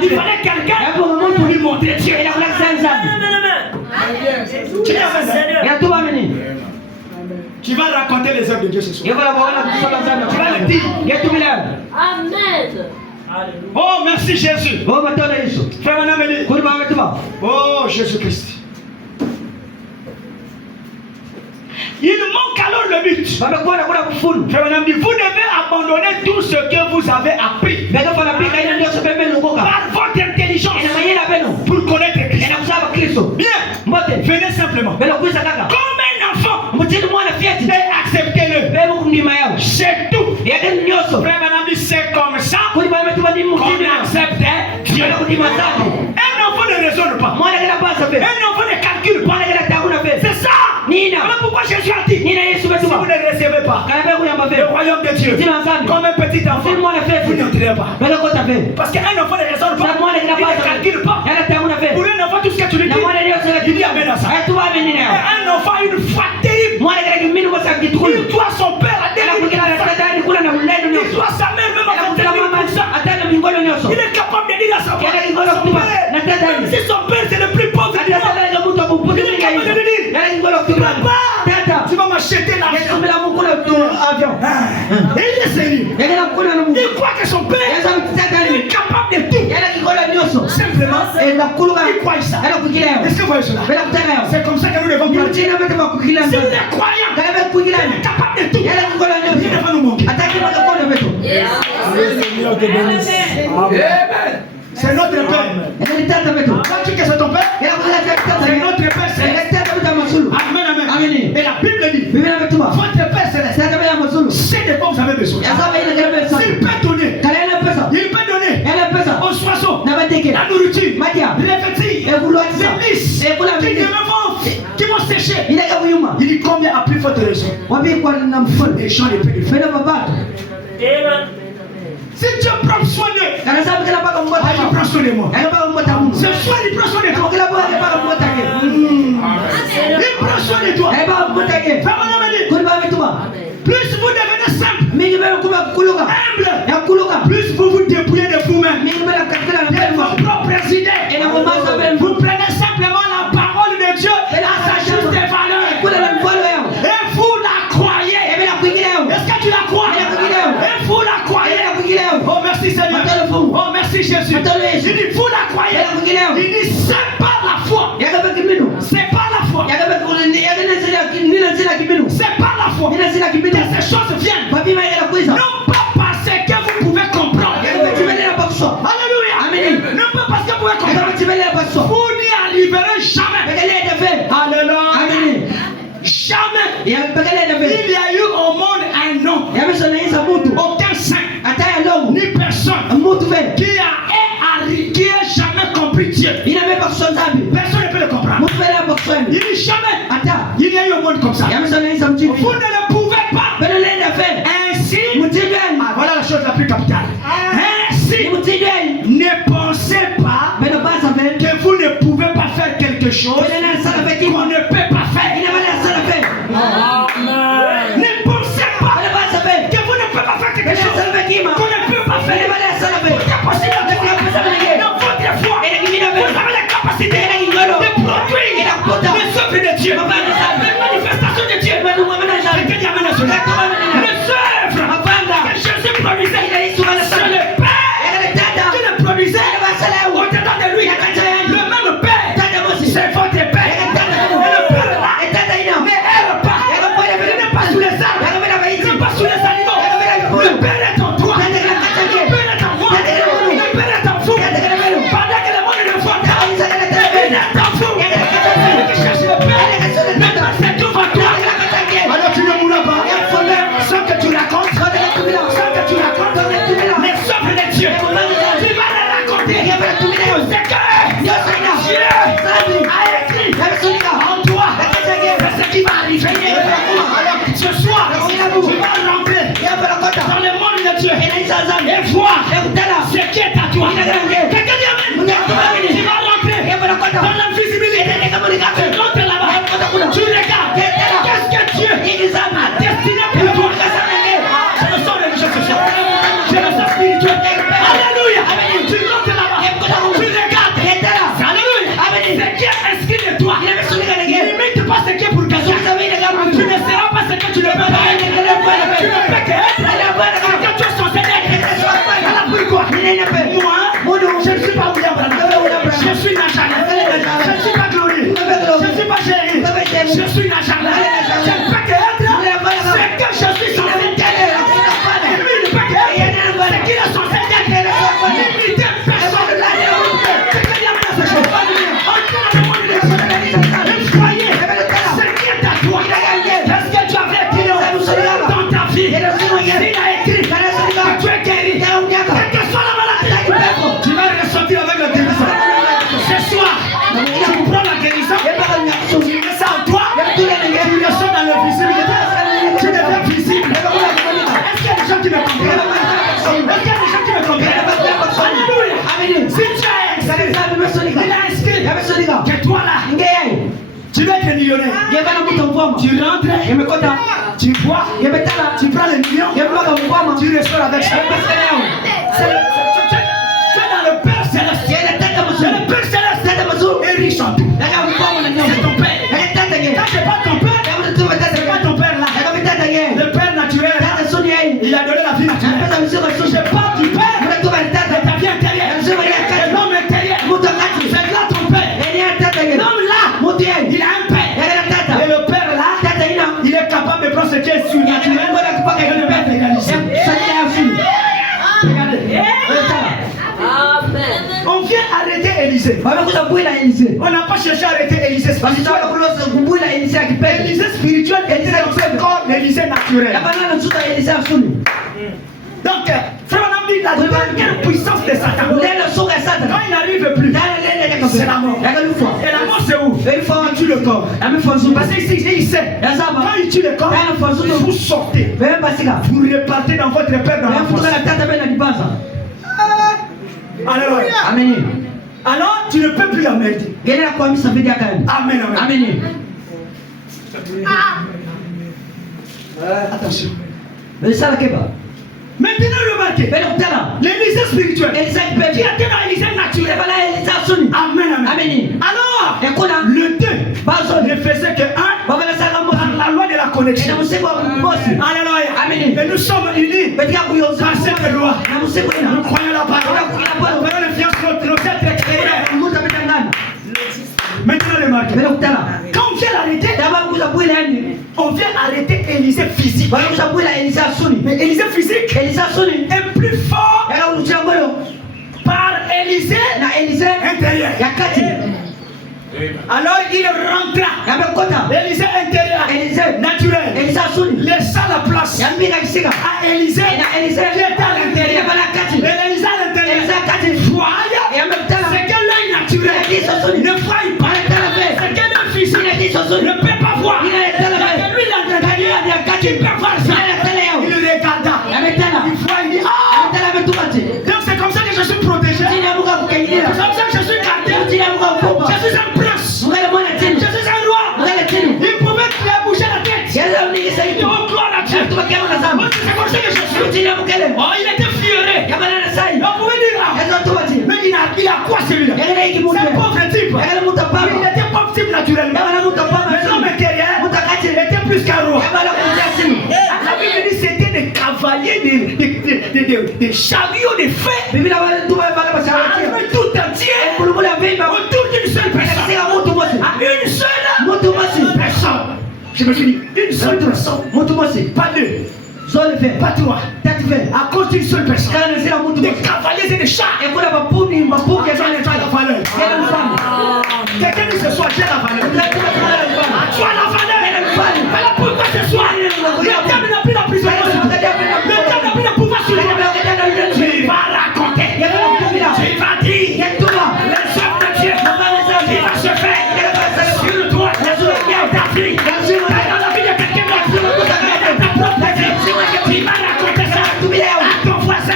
Il fallait quelqu'un pour lui montrer Dieu. Tu vas raconter les œuvres de Dieu ce soir. Tu vas le dire. Amen. Oh, merci Jésus. Frère Manameli. Oh, Jésus-Christ. Il manque alors le but. Frère Manameli, vous devez abandonner tout ce que vous avez appris par votre intelligence pour connaître Christ. Bien. Venez simplement. Comme un enfant. Et acceptez-le. C'est tout. Frère Manameli, c'est comme ça qu'on accepte Dieu. Un enfant ne raisonne pas. Un enfant ne calcule pas. C'est ça. Voilà pourquoi Jésus a dit, si vous ne recevez pas le royaume de Dieu comme un petit enfant, vous n'entrez pas. Parce qu'un enfant ne raisonne pas, il ne calcule pas. Pour un enfant, tout ce que tu lui dis, il dit amen à ça. Un enfant a une foi terrible. Il doit son père à il doit sa mère même à ça. Il est capable de dire à sa père, si son père c'est le plus pauvre, il est capable de dire, papa, Tu vas m'acheter l'avion. Et il est sérieux. Il croit que son père est capable de tout. Simplement, il croit ça. Est-ce que vous voyez cela? C'est comme ça que nous devons partir. Si nous est croyant, il est capable de tout. Il ne va nous manquer. C'est notre Père. Quand tu que c'est ton Père, c'est notre Père céleste. Amen, amen. Et la Bible dit, votre Père céleste sait de quoi vous avez besoin. S'il peut donner, il peut donner aux oiseaux la nourriture, les petits, les lys qui vont sécher. Il dit combien a plus forte raison. Les gens les plus de si Dieu prend soin d'eux, il prend soin de moi. C'est soit il prend soin de toi. Il prend soin de toi. Plus vous devenez simple, humble, plus vous vous débrouillez de vous-même. Vos propres idées. Vous prenez simplement la parole de Dieu à sa juste valeur. Et vous la croyez. Est-ce que tu la crois? Et vous la croyez. Oh merci Seigneur. Oh merci Jésus. Il dit vous la croyez. Il dit c'est pas la foi. C'est pas la foi. C'est pas la foi. Que ces choses viennent. Non pas parce que vous pouvez comprendre. Alléluia. Non pas parce que vous pouvez comprendre. Vous n'y arriverez jamais. Alléluia. Jamais. Il y a eu au monde un homme, aucun saint, ni personne qui a jamais compris Dieu. Personne ne peut le comprendre. Il dit jamais. Il y a eu au monde comme ça. Vous ne le pouvez pas. Ainsi, voilà la chose la plus capitale. Ainsi, ne pensez pas que vous ne pouvez pas faire quelque chose qu'on ne peut pas faire. Ne pensez pas que vous ne pouvez pas faire quelque chose qu'on ne peut pas faire. Votre possibilité dans votre foi, vous avez la capacité de produire les œuvres de Dieu, les manifestations de Dieu. Les œuvres que Jésus produisait, c'est le Père qui les produisait au-dedans de lui. Le même Père, c'est votre Père. Sous les animaux, le Père est en toi, le Père est en moi, le Père est en vous. Pendant que le monde est en vous, il est en vous. Tu cherches le Père, le Père c'est tout en toi. Alors tu ne mourras pas, sans que tu racontes, les œuvres de Dieu. Tu vas les raconter. C'est que Dieu a écrit en toi ce qui va arriver. Alors ce soir, tu vas rentrer dans le monde de Dieu et voir ce qui est à toi. Quelqu'un dit amen. Tu vas rentrer dans l'invisibilité. Tu rentres là-bas. Tu regardes. Qu'est-ce que Dieu a destiné pour toi? Je me sens religieux ce soir. Je me sens spirituel. Alléluia. Tu rentres là-bas. Tu regardes. Alléluia. Ce qui est inscrit de toi. Limite pas ce qui est pour gagner. Tu ne seras pas ce que tu ne peux pas être. Tu ne peux que être. Que tu es censé être. Alors pourquoi? Moi, je ne suis pas William Branham. Je suis Nazareth. Je ne suis pas Glory. Je ne suis pas Jerry. Je suis Nazareth. Je ne peux que être. C'est que je suis censé être. Lui, il ne peut que être. C'est qu'il est censé être. Limité personne. C'est que Dieu a fait ce chose. Encore le monde de Dieu. Soyez. Ce qui est à toi. Est-ce que tu avais écrit dans ta vie? S'il a écrit que tu es guéri, quelle que soit la maladie, tu vas ressortir avec la guérison. Ce soir, tu prends la guérison, tu mets ça en toi, tu le sors dans le visible. Tu deviens visible. Est-ce qu'il y a des gens qui me comprennent? Alléluia. Si tu as inscrit, il a inscrit que toi là, tu vas être millionnaire. Tu rentres, tu bois, tu prends les millions, tu ressors avec ça. Tu es dans le Père céleste. Le Père céleste est riche en tout. C'est ton Père. Quand c'est pas ton Père, On n'a pas cherché à arrêter Élysée spirituel. Élysée spirituel, Élysée corps, l'Élysée naturel. Donc, frère, on a dit la dernière puissance de Satan. Quand il n'arrive plus, c'est la mort. Et la mort, c'est où? Il tue le corps. Parce qu'il sait, quand il tue le corps, vous sortez. Vous repartez dans votre père dans la force. Alléluia. Alors, tu ne peux plus emmerder. Amen, amen. Attention. Maintenant, remarquez, l'Élysée spirituelle qui était dans l'Élysée naturelle. Amen, amen. Alors, le 2 ne faisait que 1 par la loi de la connexion. Alléluia. Et nous sommes unis par cette loi. Nous croyons la parole. Nous croyons l'influence de notre être extérieur. Maintenant, remarquez, quand on vient l'arrêter, on vient arrêter Élysée physique. Mais Élysée physique est plus fort par Élysée intérieur. Alors il rentra. L'Élysée intérieur, naturel, laissa la place à Élysée qui était à l'intérieur. Et l'Élysée à l'intérieur voyait ce que l'œil naturel ne voit pas. Ce que le physique ne peut pas voir. Mais lui, l'intérieur qui peut voir ça. Il regarda. Il voit, il dit ah. Donc c'est comme ça que je suis protégé. C'est comme ça que je suis gardé. Je suis un prince. Je suis un roi. Il pouvait bouger la tête. Il dit oh gloire à Dieu. C'est comme ça que je suis. Oh, il était furieux. On pouvait dire ah. Mais il a quoi celui-là? C'est un pauvre type. Il était pauvre type naturellement. Mais l'homme intérieur était plus qu'un roi. La Bible dit c'était des cavaliers, des chariots, des fées. Armés tout entier autour d'une seule personne. Une seule personne. Je me suis dit, une seule personne. Pas deux. Pas trois. À cause d'une seule personne. Des cavaliers et des chars. Quelqu'un dit ce soir, j'ai la valeur. Tu as la valeur. Alors pourquoi ce soir, le diable n'a plus la prison. Le diable n'a plus le pouvoir sur toi. Tu vas raconter. Tu vas dire. Le sort de Dieu qui va se faire sur toi. Dans ta vie. Dans la vie de quelqu'un d'autre. Dans ta propre vie. Tu vas raconter ça à ton voisin. À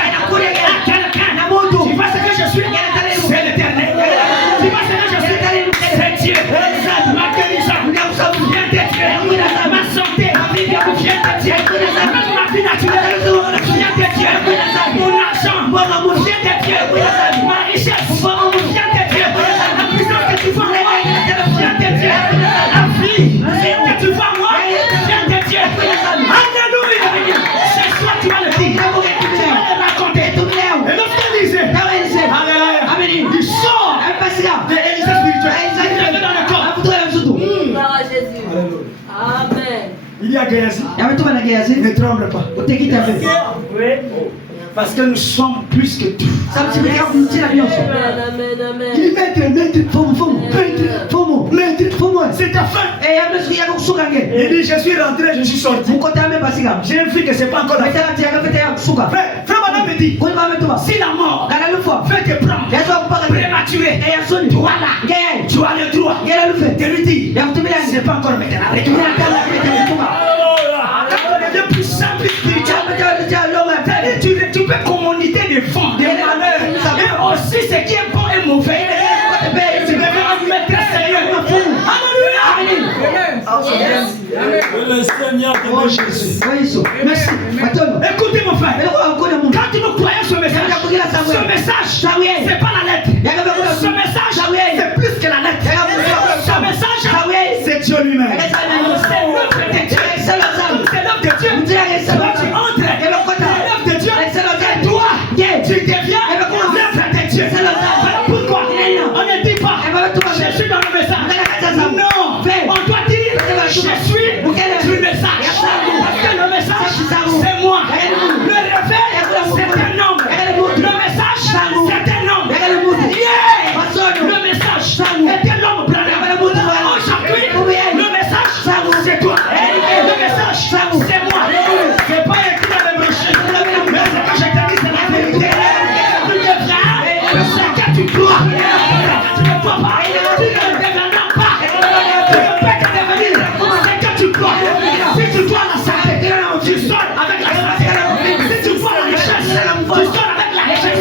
quelqu'un. Tu vois ce que je suis. C'est l'Éternel. Tu vois ce que je suis. C'est Dieu. Ma guérison vient de Dieu. Ma santé vient de Dieu. Ma vie naturelle vient de Dieu. Mon argent vient de Dieu. Ma richesse vient de Dieu. La puissance que tu vois moi vient de Dieu. La vie que tu vois moi vient de Dieu. Alléluia. C'est toi tu vas le dire. Tu vas le raconter. Et lorsqu'on disait Alléluia, il sort de l'Élysée spirituelle. Il est dans le corps. Amen. Il y a Géasi. Ne tremble pas. Parce que nous sommes plus que tout. Il c'est ta fin. Il dit je suis rentré, je suis sorti. J'ai vu que c'est pas encore la fin. Frère Madame me dit, si la mort fait te prendre prématuré, tu as le droit de lui dire, c'est pas encore maintenant. Le plus simple spirituel. Tu peux communiquer des fonds, des malheurs, et aussi ce qui est bon et mauvais. Tu peux admettre Seigneur. Alléluia. Le Seigneur de Jésus. Merci. Écoutez mon frère. Quand nous croyons ce message, c'est pas la lettre. Ce message, c'est plus que la lettre. Ce message, c'est Dieu lui-même. C'est l'œuvre de Dieu. C'est l'œuvre de Dieu. Quand tu entres, c'est l'œuvre de Dieu. Et toi, tu deviens l'œuvre de Dieu. Pourquoi on ne dit pas je suis dans le message? Non, on doit dire je suis du message. Parce que le message, c'est moi. Le réveil, c'est un homme. Le message, c'est un homme. Le message, c'est toi. Le message, c'est moi. C'est pas écrit dans les brochures. Mais ce que je te dis, c'est la vérité. Tu devras, c'est que tu crois. Tu ne crois pas. Tu ne deviendras pas. Tu ne peux que devenir. C'est que tu crois. Si tu crois la santé, tu sors avec la santé. Si tu crois la richesse, tu sors avec la richesse.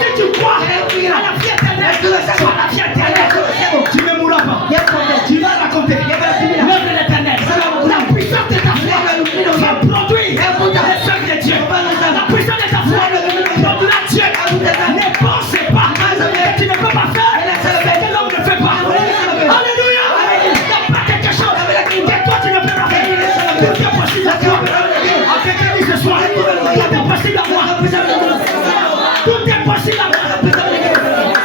Si tu crois à la vie éternelle, tu sors la vie éternelle. Tu ne mourras pas. Tu vas raconter l'œuvre de l'éternel. La puissance de ta foi va produire les œuvres de Dieu. La puissance de ta foi produira Dieu. Ne pensez pas que tu ne peux pas faire ce que l'homme ne fait pas. Alléluia. Il n'y a pas quelque chose que toi tu ne peux pas faire. Tout est possible à toi. À quelqu'un dit ce soir, tout est possible à moi. Tout est possible à moi.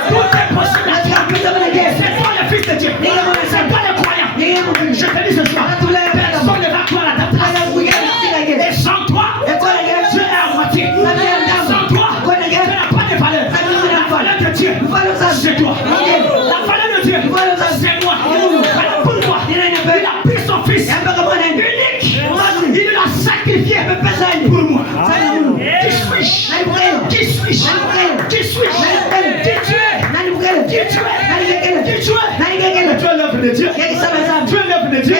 Tout est possible à toi. C'est toi le fils de Dieu. C'est toi le croyant. Je te dis ce soir, personne ne va croire à ta place. Et sans toi, tu es à moitié. Sans toi, tu n'as pas de valeur. La valeur de Dieu, c'est toi. La valeur de Dieu, c'est moi. Pourquoi? Il a pris son fils unique. Il l'a sacrifié pour moi. Qui suis-je? Qui suis-je? Qui suis-je? Qui tu es? Qui tu es? Qui tu es? Tu es l'œuvre de Dieu. Tu es l'œuvre de Dieu.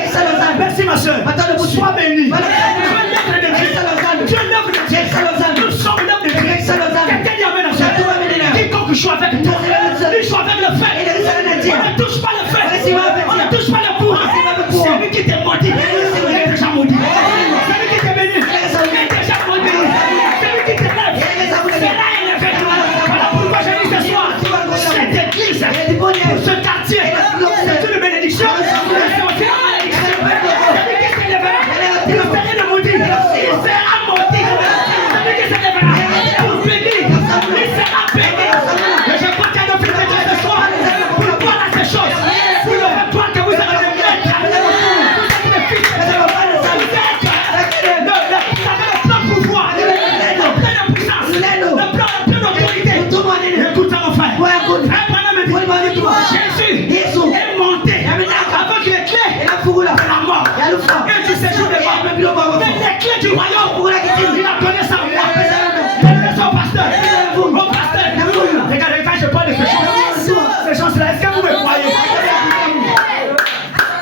Merci ma soeur. Sois béni. Tu es l'œuvre de Dieu. Tu es l'œuvre de Dieu. Nous sommes l'œuvre de Dieu. Quelqu'un dit amen à ça. Quiconque joue avec toi, il joue avec le fer. On ne touche pas le fer. On ne touche pas le pouvoir. Celui qui t'est maudit, il est déjà maudit. Celui qui t'est béni, il est déjà maudit. Celui qui t'élève, c'est là élevé. Voilà pourquoi je dis ce soir, cette église, ce quartier, c'est une bénédiction. C'est aussi la malédiction. Celui qui s'élèvera, il sera maudit. Il sera maudit. Celui qui s'élèvera, pour bénir, il sera béni. Mais je crois qu'il y a de plus de Dieu ce soir pour voir ces choses. Pour le voir que vous avez des lettres. Vous êtes des fils de Dieu. Vous avez le plein pouvoir, le plein de puissance, le plein d'autorité. Écoute mon frère. Jésus est monté avec les clés de la mort. Et tu séjour de mort. Mais les clés du royaume, il a donné ça à moi. Il a donné ça au pasteur. Au pasteur. Regardez, quand je parle de ces choses-là, est-ce que vous me croyez?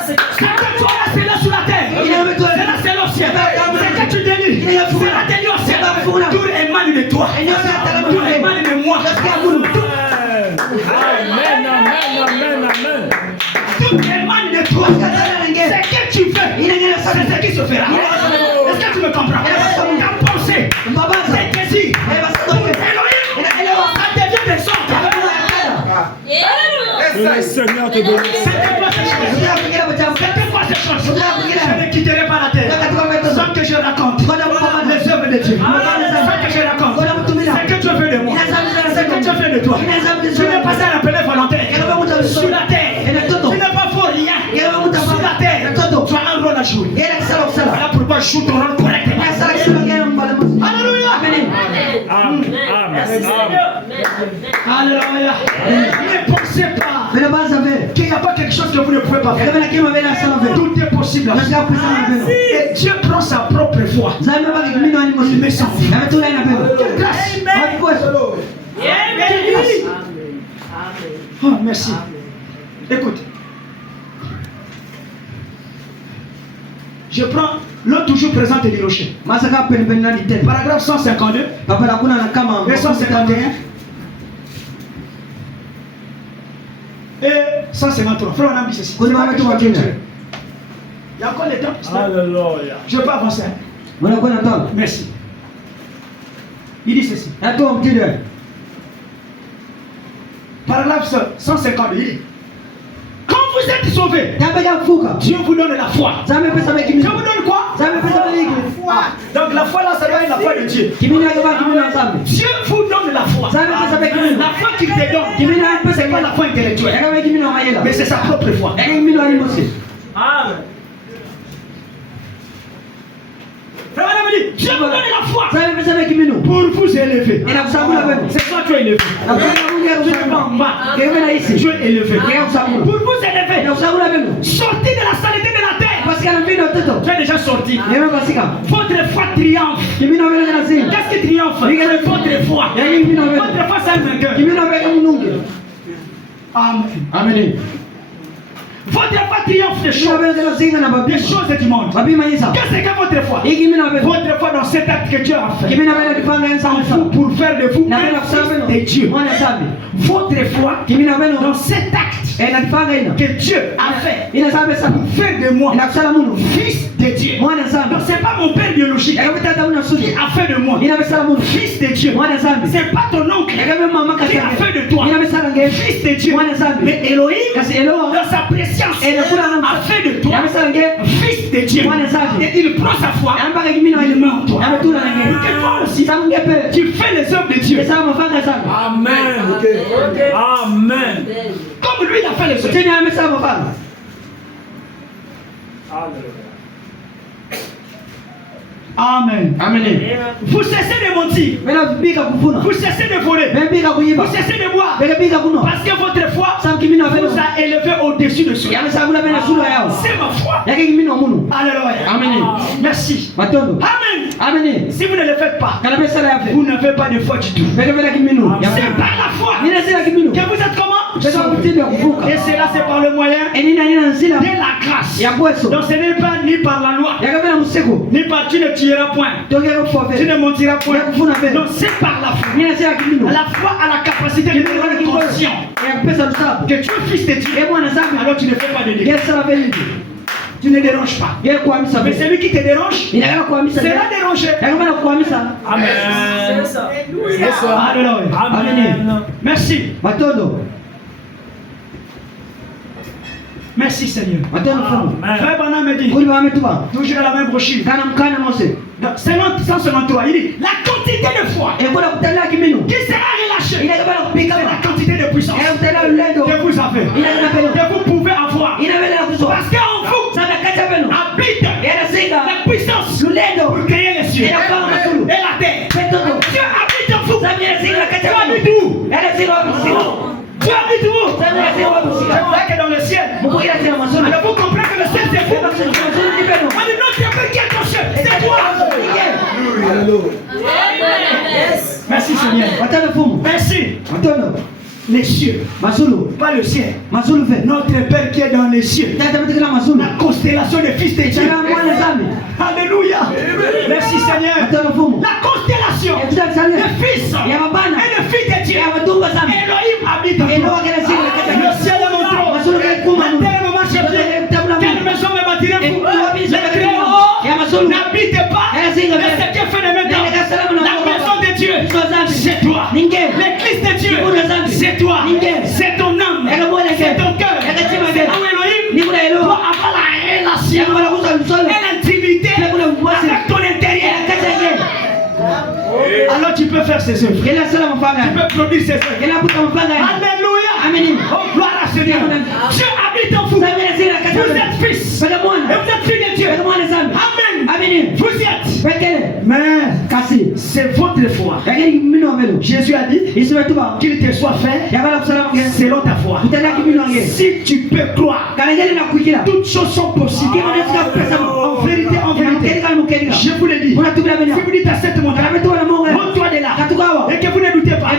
C'est que toi là, c'est là sur la terre. C'est là, c'est là au ciel. C'est que tu délies. C'est là, délié au ciel. Tout émane de toi. Tout émane de moi. Amen, amen, amen, amen. Tout émane de toi. C'est que tu veux. C'est ce qui se fera. Est-ce que tu me comprends? Ta pensée, tes désirs, Elohim, ça devient des sortes. Le Seigneur te bénisse. C'était quoi ces choses? Je ne quitterai pas la terre sans que je raconte les œuvres de Dieu. Sans que je raconte ce que tu veux de moi, ce que tu veux de toi. Tu n'es pas un appelé volontaire sur la terre. Tu n'es pas pour rien sur la terre. Tu as un rôle à jouer. Voilà pourquoi je joue ton rôle correctement. Alléluia. Amen. Alléluia. Ne pensez pas qu'il n'y a pas quelque chose que vous ne pouvez pas faire. Tout est possible. Et Dieu prend sa propre foi. Il met sa vie. Quelle grâce. Oh, merci. Écoute. Je prends l'autre toujours présent de l'Hiroshima. Paragraphe 152 et 151 et 153. Frère, on a mis ceci. Il y a encore le temps. Alléluia. Je peux avancer. Merci. Il dit ceci. Paragraphe 152. Il dit, quand vous êtes sauvés, Dieu vous donne la foi. Dieu vous donne quoi? Foi. Donc la foi là, ça doit être la foi de Dieu. Dieu vous donne la foi. La foi qu'il te donne, c'est pas la foi intellectuelle, mais c'est sa propre foi. Amen. Dieu vous donne la foi pour vous élever. C'est toi tu es élevé. Tu n'es pas en bas. Tu es élevé. Pour vous élever. Sortez de la saleté de la terre. Tu es déjà sorti. Votre foi triomphe. Qu'est-ce qui triomphe? Votre foi. Votre foi, c'est un vainqueur. Amen. Votre foi triomphe des choses du monde. Qu'est-ce que votre foi? Votre foi dans cet acte que Dieu a fait pour faire de vous des dieux. Votre foi dans cet acte que Dieu a fait pour faire de moi fils de Dieu. Donc ce n'est pas mon père biologique qui a fait de moi fils de Dieu. Ce n'est pas ton oncle qui a fait de toi fils de Dieu. Mais Elohim dans sa présence a fait de toi fils de Dieu. Et il prend sa foi et il met en toi. Que toi aussi tu fais les œuvres de Dieu. Amen. Amen. Comme lui il a fait les œuvres. Amen. Vous cessez de mentir. Vous cessez de voler. Vous cessez de boire. Parce que votre foi vous a élevé au-dessus de cela. C'est ma foi. Alléluia. Amen. Merci. Amen. Si vous ne le faites pas, vous n'avez pas de foi du tout. C'est par la foi que vous êtes comment? Et cela c'est par le moyen de la grâce. Donc ce n'est pas ni par la loi, ni par tu ne tueras point, tu ne mentiras point. Donc c'est par la foi. La foi a la capacité de te rendre conscient que tu es fils de Dieu. Alors tu ne fais pas de dégâts. Tu ne déranges pas. Mais celui qui te dérange sera dérangé. Amen. Amen. Merci. Merci Seigneur. Frère Branham me dit, toujours dans la même brochure, 153, il dit, la quantité de foi qui sera relâchée, c'est la quantité de puissance que vous avez, que vous pouvez avoir. Parce qu'en vous habite la puissance pour créer les cieux et la terre. Dieu habite en vous. Dieu habite où? Dieu habite où? C'est que dans le ciel. Alors vous comprenez que le ciel c'est vous. On dit non, Dieu qui est ton chef, c'est toi. Merci Seigneur. Merci. Les cieux, pas le ciel. Notre Père qui est dans les cieux. La constellation des fils de Dieu. Alléluia. Merci Seigneur. La constellation des fils et des filles de Dieu. Elohim habite en toi. Le ciel est mon trône. La terre est ma chef. Quelle maison me bâtirez-vous? Le Créateur n'habite pas. Mais ce qui est fait de maintenant. La maison de Dieu, c'est toi. L'église de Dieu, c'est toi. C'est ton âme. C'est ton cœur. C'est où Elohim doit avoir la relation et l'intimité avec ton intérieur. Alors tu peux faire ces œuvres. Tu peux produire ces œuvres. Alléluia. Oh, gloire à Seigneur. Dieu habite en vous. Vous êtes fils. Et vous êtes fille de Dieu. Amen. Vous y êtes. Mais c'est votre foi. Jésus a dit qu'il te soit fait selon ta foi. Si tu peux croire, toutes choses sont possibles. En vérité, je vous le dis. Si vous dites à cette montagne, monte-toi de là. Et que vous ne doutez pas.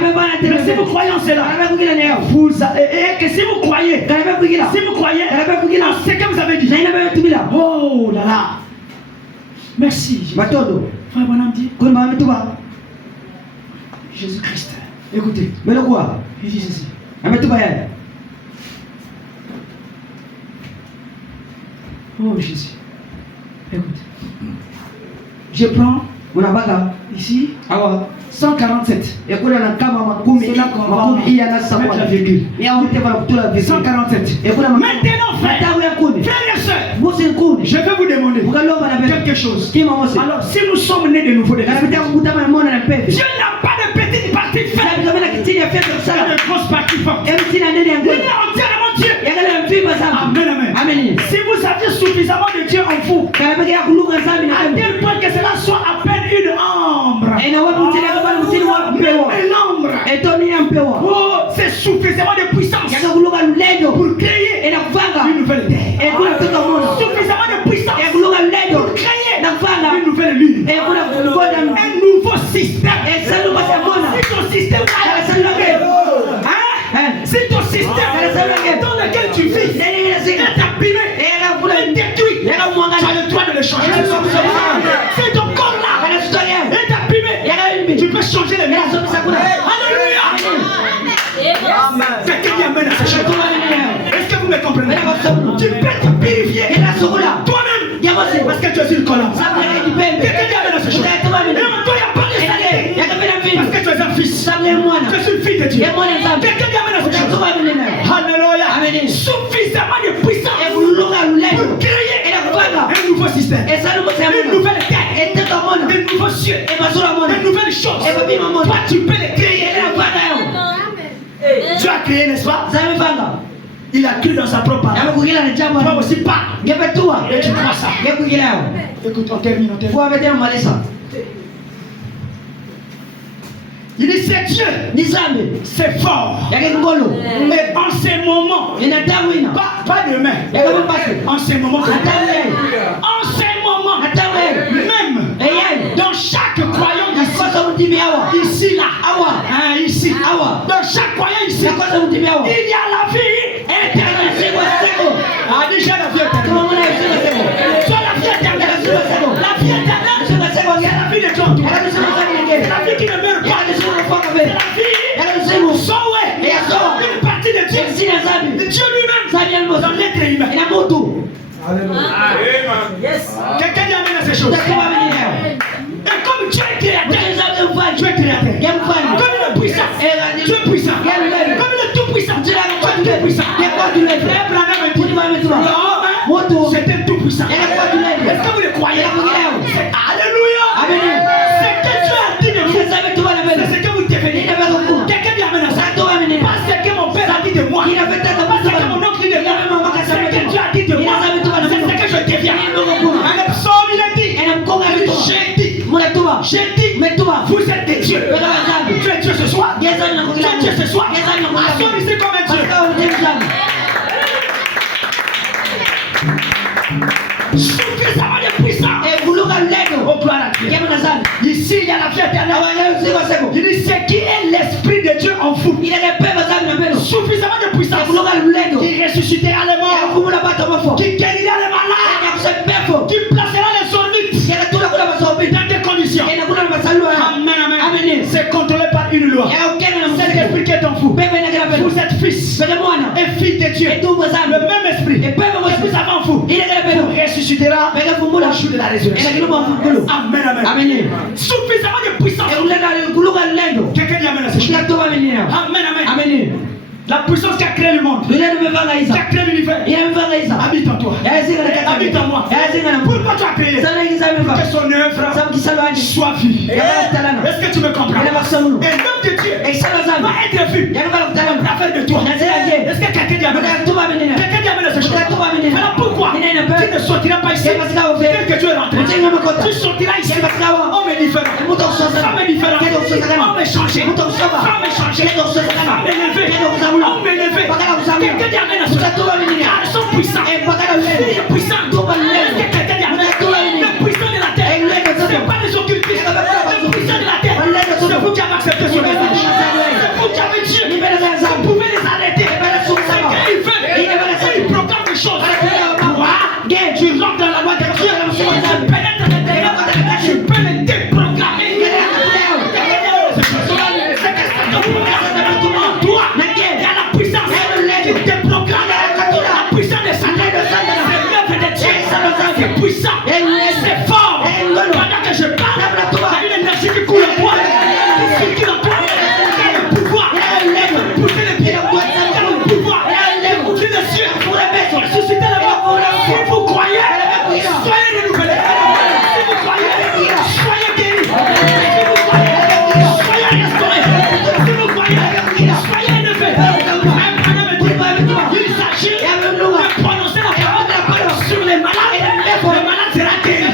Mais si vous croyez en cela, et que si vous croyez en ce que vous avez dit. Oh là là. Merci. Frère Bonhomme dit Jésus-Christ. Écoutez. Il dit ceci. Oh Jésus. Écoute. Je prends ici 147. C'est là qu'on va mettre la virgule. 147. Maintenant, frères et sœurs, je vais vous demander quelque chose. Alors, si nous sommes nés de nouveau, Dieu n'a pas de petite partie faible et de grosse partie forte. Il est entièrement Dieu. Amen. Si vous aviez suffisamment de Dieu en vous, à tel point que cela soit à peine une ombre. Oh, c'est suffisamment de puissance pour créer une nouvelle terre. Suffisamment de puissance cellule. Un nouveau système. Si ton système si ton système dans lequel tu vis est abîmé, est détruit, tu as le droit de le changer. Si ton corps là est abîmé, tu peux changer les murs. Alléluia. C'est qui amène à ce château. Est-ce que vous me comprenez? Tu peux te purifier toi-même parce que tu es une colonne. Quelqu'un qui amène à ce château. Et toi, il n'y a pas de saleté parce que tu es un fils. Tu es une fille de Dieu. Quelqu'un qui amène à ce château. Alléluia. Suffisamment de puissance pour créer un nouveau système, une nouvelle terre, de nouveaux cieux, de nouvelles choses. Toi, tu peux les créer. Tu as créé, n'est-ce pas? Il a cru dans sa propre parole. Toi aussi pas. Et tu crois ça. Écoute, on termine. Il dit c'est Dieu, c'est fort. Et en ces moments, pas demain, en ces moments, même dans chaque croyant ici, là, ici, dans chaque croyant ici, il y a la vie éternelle. Déjà la vie éternelle. Soit la vie éternelle. La vie éternelle, c'est la vie de Dieu. C'est la vie qui ne meurt pas. C'est la vie. Une partie de Dieu. De Dieu lui-même. Dans l'être humain. Quelqu'un y amène à ces choses. Et comme Dieu est créateur, tu es créateur. Comme il est puissant, tu es puissant. Comme il est tout puissant, tu es tout puissant. C'était tout puissant. Est-ce que vous le croyez? Alléluia. C'est que Dieu a dit de vous. C'est ce que vous devenez. Quelqu'un y amène à ça. Pas ce que mon père a dit de moi. Pas ce que mon oncle dit de moi. C'est ce que Dieu a dit de moi. C'est ce que je deviens. Un psaume, il a dit. J'ai dit, vous êtes des dieux. Tu es Dieu ce soir. Tu es Dieu ce soir. Assois ici comme un Dieu. Suffisamment de puissant. Oh, gloire à Dieu. Ici, il y a la vie éternelle. Il dit ce qui est l'esprit de Dieu en vous. Suffisamment de puissance. Qui ressuscitera les morts. Qui guérira les malades. Qui placera les sordides dans des conditions. Amen, amen. C'est contrôlé par une loi. Cet esprit qui est en vous. Vous êtes fils et fille de Dieu. Le même esprit. Vous avez en vous. Il ressuscitera au jour de la résurrection. Amen, amen. Suffisamment de puissance. Quelqu'un y amène à ce chose. Amen, amen. La puissance qui a créé le monde, qui a créé l'univers, habite en toi, habite en moi. Pourquoi tu as créé? Que son œuvre soit vue. Est-ce que tu me comprends? Et l'homme de Dieu va être vu. L'affaire de toi. Est-ce que quelqu'un dit amen? Quelqu'un dit amen à ce chose. Alors pourquoi tu ne sortiras pas ici? Tel que tu es rentré, tu sortiras ici. Homme est différent, femme est différente, homme est changé, femme est changée, femme est élevée. Homme élevé, quelqu'un dit amen à ce car ils sont puissants, il est puissant. Est-ce que quelqu'un dit amen? Le puissant de la terre, ce n'est pas les occultistes. Le puissant de la terre, c'est vous qui avez accepté ce message. C'est vous qui avez Dieu. Vous pouvez les arrêter. C'est qu'ils veulent. Ils proclament des choses. Tu rentres dans la loi de Dieu. Tu pénètres l'intérieur. Tu peux les déprogrammer. C'est puissant, c'est fort. Pendant que je parle, il y a une énergie qui coule en toi, qui circule en toi. Il y a le pouvoir, pousser les pieds, il y a le pouvoir, ouvrir les cieux, ressusciter les morts. Si vous croyez, soyez renouvelés. Si vous croyez, soyez guéris. Si vous croyez, soyez restaurés. Si vous croyez, soyez élevés. Il s'agit de prononcer la parole sur les malades. Les malades seront guéris.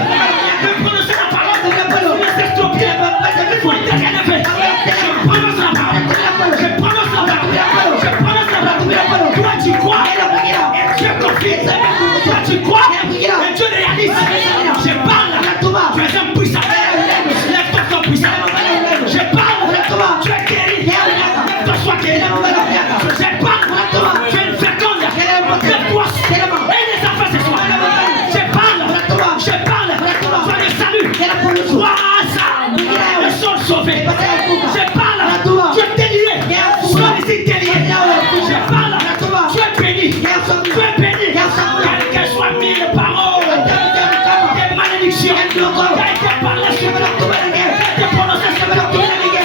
malédiction qui a été parlée sur moi, qui a été prononcée sur moi,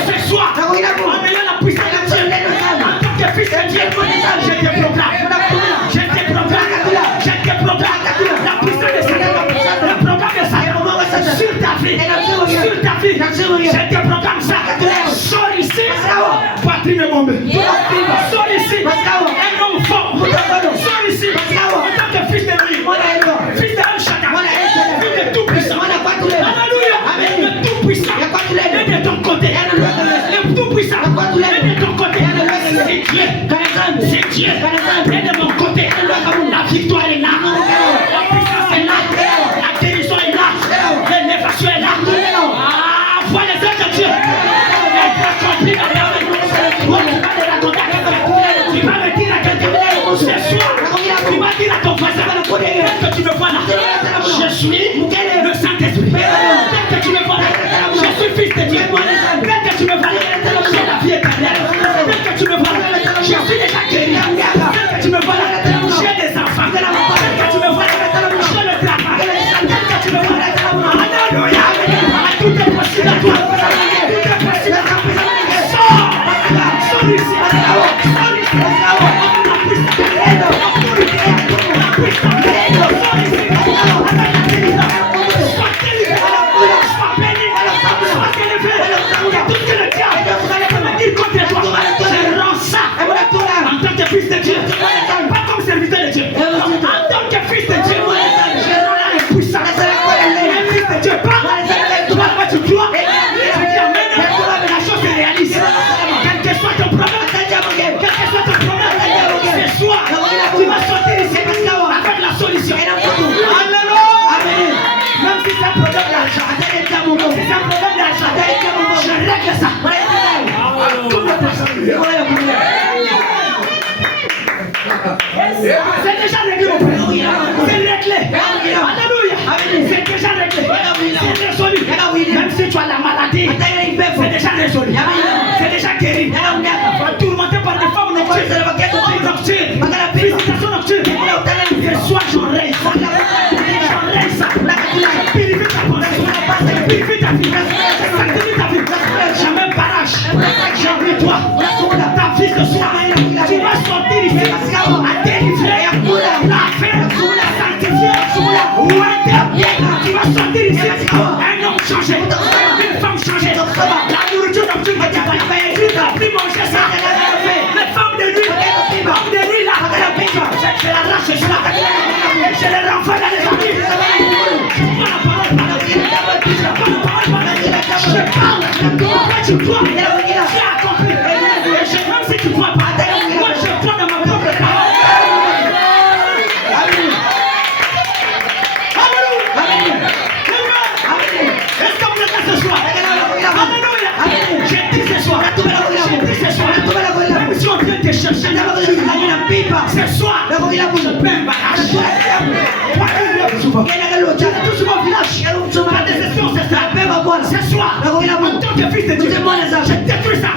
ce soir, en ayant la puissance de Dieu, en tant que fils de Dieu, je te proclame, la puissance de Satan, le programme de Satan sur ta vie, je te proclame ça, sors ici, poitrine bombée, sors ici, un homme fort, sors ici, en tant que fils de Dieu, fils de Shaddai, fils de tout-puissant, alléluia, le tout-puissant, est de ton côté, le tout-puissant, est de ton côté, c'est Dieu, est de mon côté, la victoire est là, la puissance est là, la guérison est là, l'élévation est là, vois les œuvres de Dieu, tu vas me dire à quelqu'un ce soir, tu vas dire à ton voisin, est-ce que tu me vois là, je suis le Saint-Esprit, est-ce que tu me vois là, je suis fils de Dieu, est-ce que tu me vois là, j'ai la vie éternelle, est-ce que tu me vois là, je suis déjà guéri, est-ce que tu me vois là, j'ai des enfants, est-ce que tu me vois là, j'ai le travail, est-ce que tu me vois là, alléluia, tout est possible à toi, tout est possible à toi, sors ici, fils de Dieu, pas comme serviteur de Dieu. En tant que fils de Dieu, je rends la puissance. Un fils de Dieu, pas toi, tu crois. Je dis amen. La chose se réalise. Quel que soit ton problème, ce soir, tu vas sortir ici avec la solution. Alléluia. Même si c'est un problème d'argent, si c'est un problème d'argent, je règle ça. C'est déjà réglé, mon frère. C'est réglé. Alléluia. C'est déjà réglé. C'est résolu. Même si tu as la maladie, c'est déjà résolu. C'est déjà guéri. Tourmenté par des femmes nocturnes. Visitation nocturne. Ce soir, j'en règle ça. J'en règle ça. Purifie ta pensée. Purifie ta vie. Sanctifie ta vie. Jamais barrage. J'envie toi. Ta vie ce soir. Tu vas sortir ici. À délivrer. La faire. Sanctifier. Tu vas sortir ici. Un homme changé. Une femme changée. La nourriture nocturne que tu vas payer. Tu n'as plus mangé ça. Les femmes de nuit. Là. Je la lâche. Je les renvoie dans les amis. Je parle. Tu crois. J'ai accompli. Même si tu crois pas. Moi je crois dans ma propre parole. Est-ce que vous êtes là ce soir? Alléluia. J'ai dit ce soir. Même si on vient te chercher, ce soir, je peux embarrasser. Tout souvent village. La déception, c'est ça. Ce soir, en tant que fils de Dieu, je détruis ça.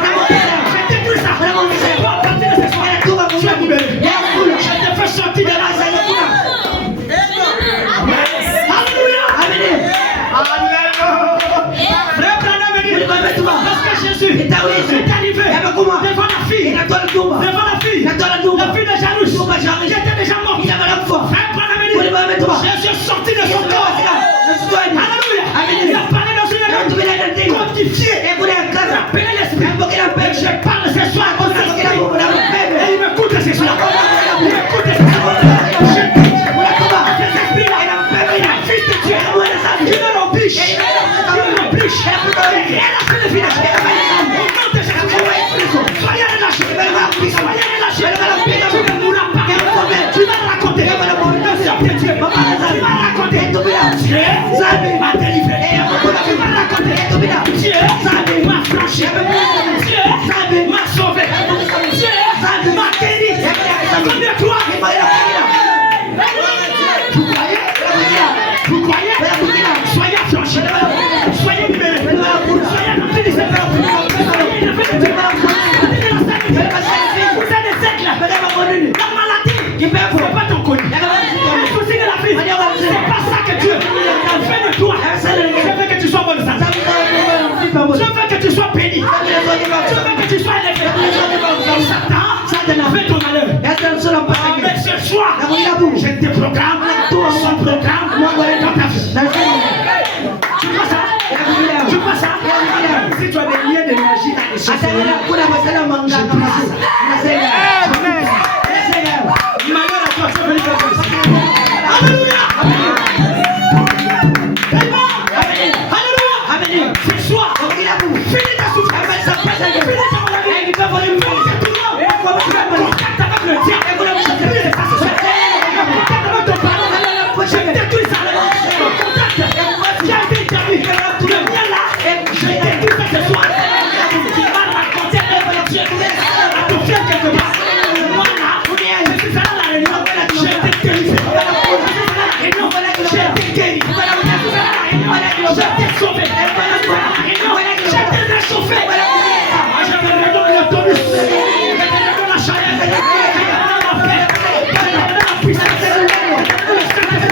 Je détruis ça. À partir de ce soir, tu es libéré. Je te fais sortir de la Alléluia. Parce que Jésus est arrivé devant la fille. Devant la fille. La fille de Jairus. Qui était déjà morte. Jésus est sorti de son corps. Alléluia. Il a parlé dans une langue codifiée. Il a appelé l'esprit. Je parle ce soir à l'esprit. Et il m'écoute ce soir. Il m'écoute ce soir. Je dis à cet esprit-là, il a fils de Dieu. Il ne l'oblige. Rien n'a fait le village. Soyez relâchés. Tu ne mourras pas. Tu vas raconter. Tu vas raconter. Dieu m'a délivré. Tu vas raconter. Dieu m'a franchi. Dieu m'a sauvé. Dieu m'a guéri. Combien de toi? Vous croyez? Soyez affranchis. Soyez libérés. Soyez remplis de cette parole. Vous êtes des siècles. La maladie, c'est pas ton connu. Le souci de la vie, c'est pas ça que Dieu fait de toi. Je veux que tu sois bonne santé. Je veux que tu sois béni. Je veux que tu sois élevé. Satan fait ton malheur. Mais ce soir, je te programme son programme dans ta vie. Tu vois ça? Tu vois ça? Si tu as des liens d'énergie dans les choses, malheur à toi, tu veux faire ça. Alléluia! Alléluia! Ce soir, finis ta souffrance. Finis ta maladie. Finis ta contact avec le diable. Contact avec ton parent. Je détruis ça. Ton contact. Qui a été établi. Le mien là. Je détruis ça ce soir. Qui va raconter à ton frère quelque part. Moi là, je suis allé à la réunion. J'ai été guéri. J'ai été guéri. J'ai été sauvé. J'ai été réchauffé. Je te redonne le tonus. Je te redonne la chaleur. Je te redonne la paix. Je te redonne la puissance. Je te redonne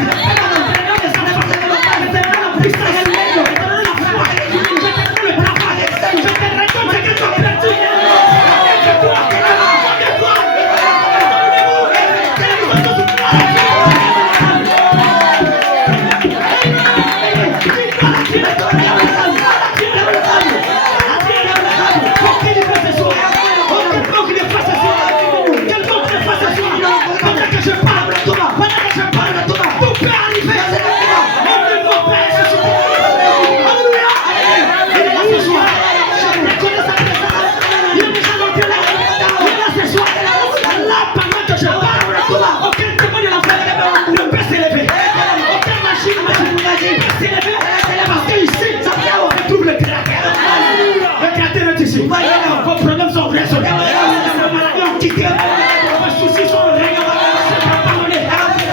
vos problèmes sont résolus. Vos maladies ont quitté. Vos soucis sont réglés. C'est pas pardonné.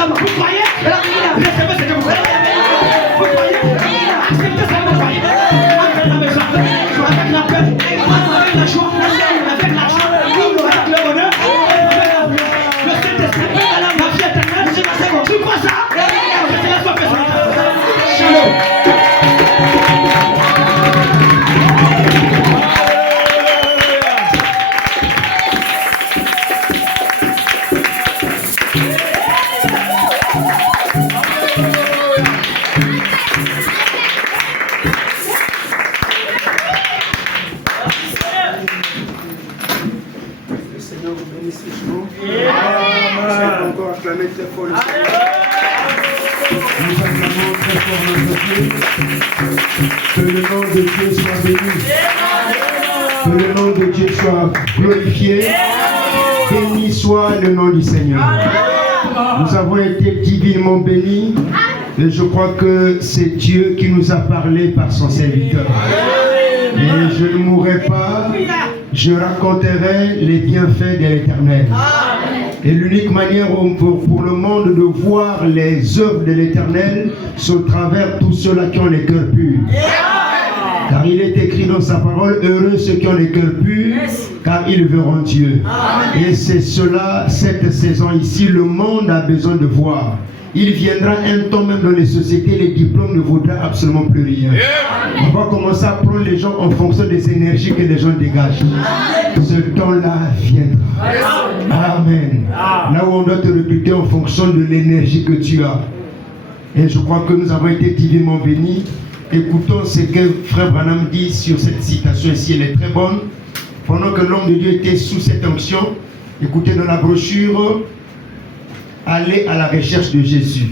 Vous croyez? Recevez ce que vous croyez. Vous croyez? Acceptez ce que vous croyez. Avec la maison, avec la paix, avec la joie, avec la joie, avec le bonheur, le Saint-Esprit, la vie éternelle. Tu crois ça? Je te laisse pas faire ça. Shalom. Que le nom de Dieu soit béni. Que le nom de Dieu soit glorifié. Béni soit le nom du Seigneur. Nous avons été divinement bénis. Et je crois que c'est Dieu qui nous a parlé par son serviteur. Et je ne mourrai pas. Je raconterai les bienfaits de l'Éternel. Et l'unique manière pour le monde de voir les œuvres de l'Éternel, c'est au travers tous ceux-là qui ont les cœurs purs. Car il est écrit dans sa parole, heureux ceux qui ont les cœurs purs, car ils verront Dieu. Et c'est cela, cette saison ici, le monde a besoin de voir. Il viendra un temps même dans les sociétés, les diplômes ne vaudront absolument plus rien. On va commencer à prendre les gens en fonction des énergies que les gens dégagent. Ce temps-là viendra. Amen. Là où on doit te réputer en fonction de l'énergie que tu as. Et je crois que nous avons été divinement bénis. Écoutons ce que Frère Branham dit sur cette citation ici, elle est très bonne. Pendant que l'homme de Dieu était sous cette onction, écoutez dans la brochure, allez à la recherche de Jésus.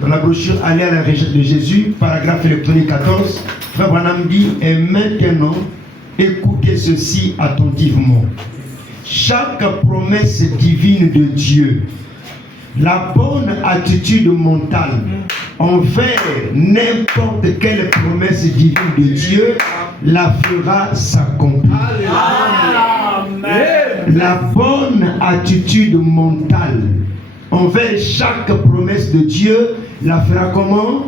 Dans la brochure, allez à la recherche de Jésus, paragraphe électronique 14, Frère Branham dit, et maintenant, écoutez ceci attentivement. Chaque promesse divine de Dieu, la bonne attitude mentale envers n'importe quelle promesse divine de Dieu la fera s'accomplir. La bonne attitude mentale envers chaque promesse de Dieu la fera comment?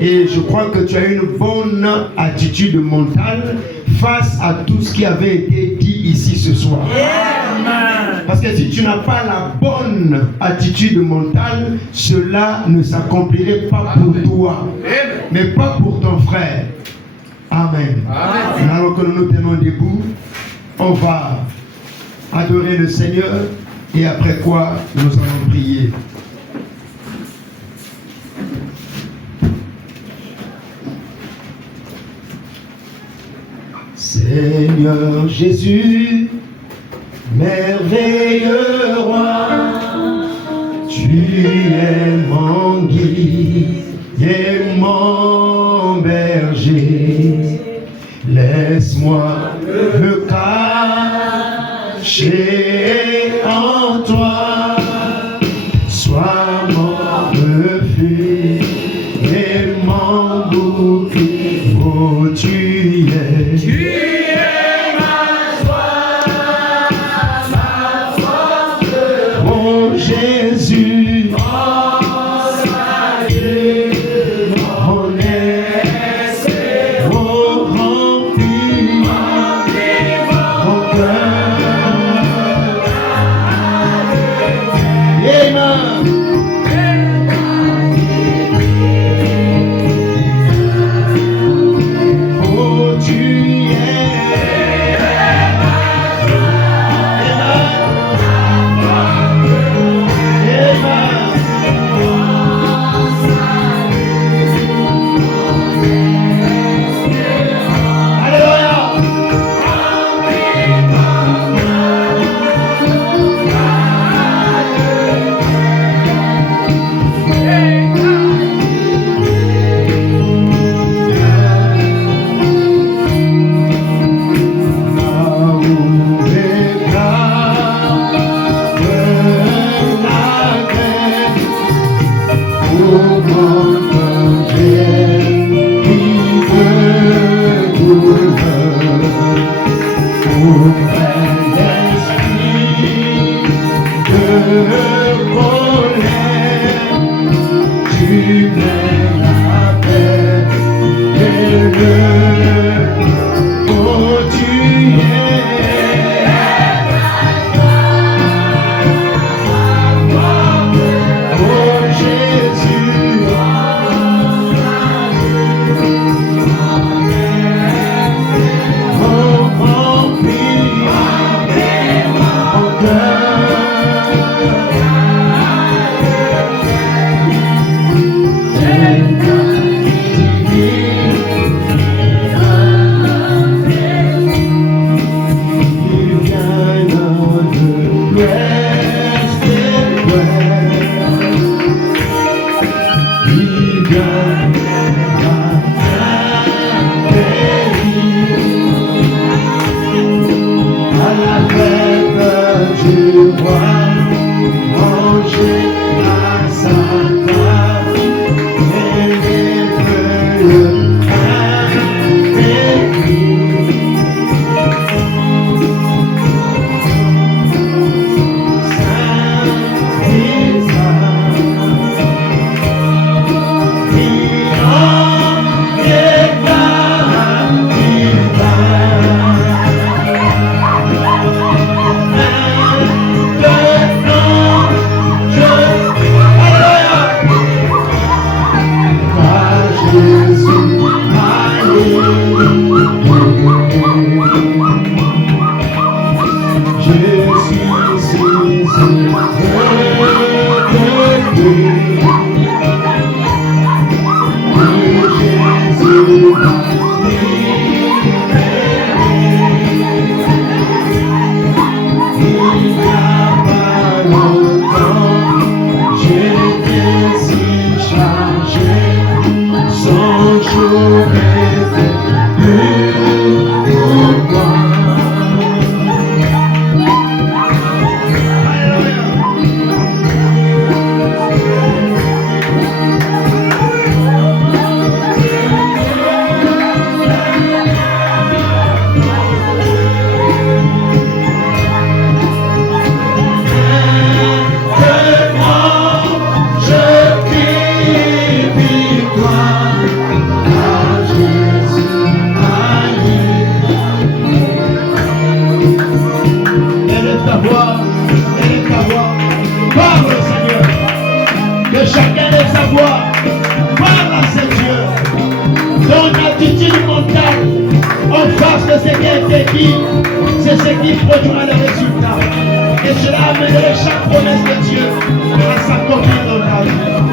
Et je crois que tu as une bonne attitude mentale face à tout ce qui avait été dit ici ce soir. Parce que si tu n'as pas la bonne attitude mentale, cela ne s'accomplirait pas pour toi. toi, mais pas pour ton frère. Amen. Alors que nous nous tenons debout, on va adorer le Seigneur et après quoi nous allons prier. Seigneur Jésus, merveilleux roi, tu es mon guide et mon berger. Laisse-moi me cacher en toi, sois mon refuge et mon bouclier. Oh, tu es ma joie, ma force, oh Jésus, mon salut, mon esprit, oh remplis mon cœur. Amen. Oh, tu chacun de sa voix. Parle à l'attitude mentale en face de ce qui a été dit, c'est ce qui produira le résultat. Et cela amènerait chaque promesse de Dieu à s'accomplir dans ta vie.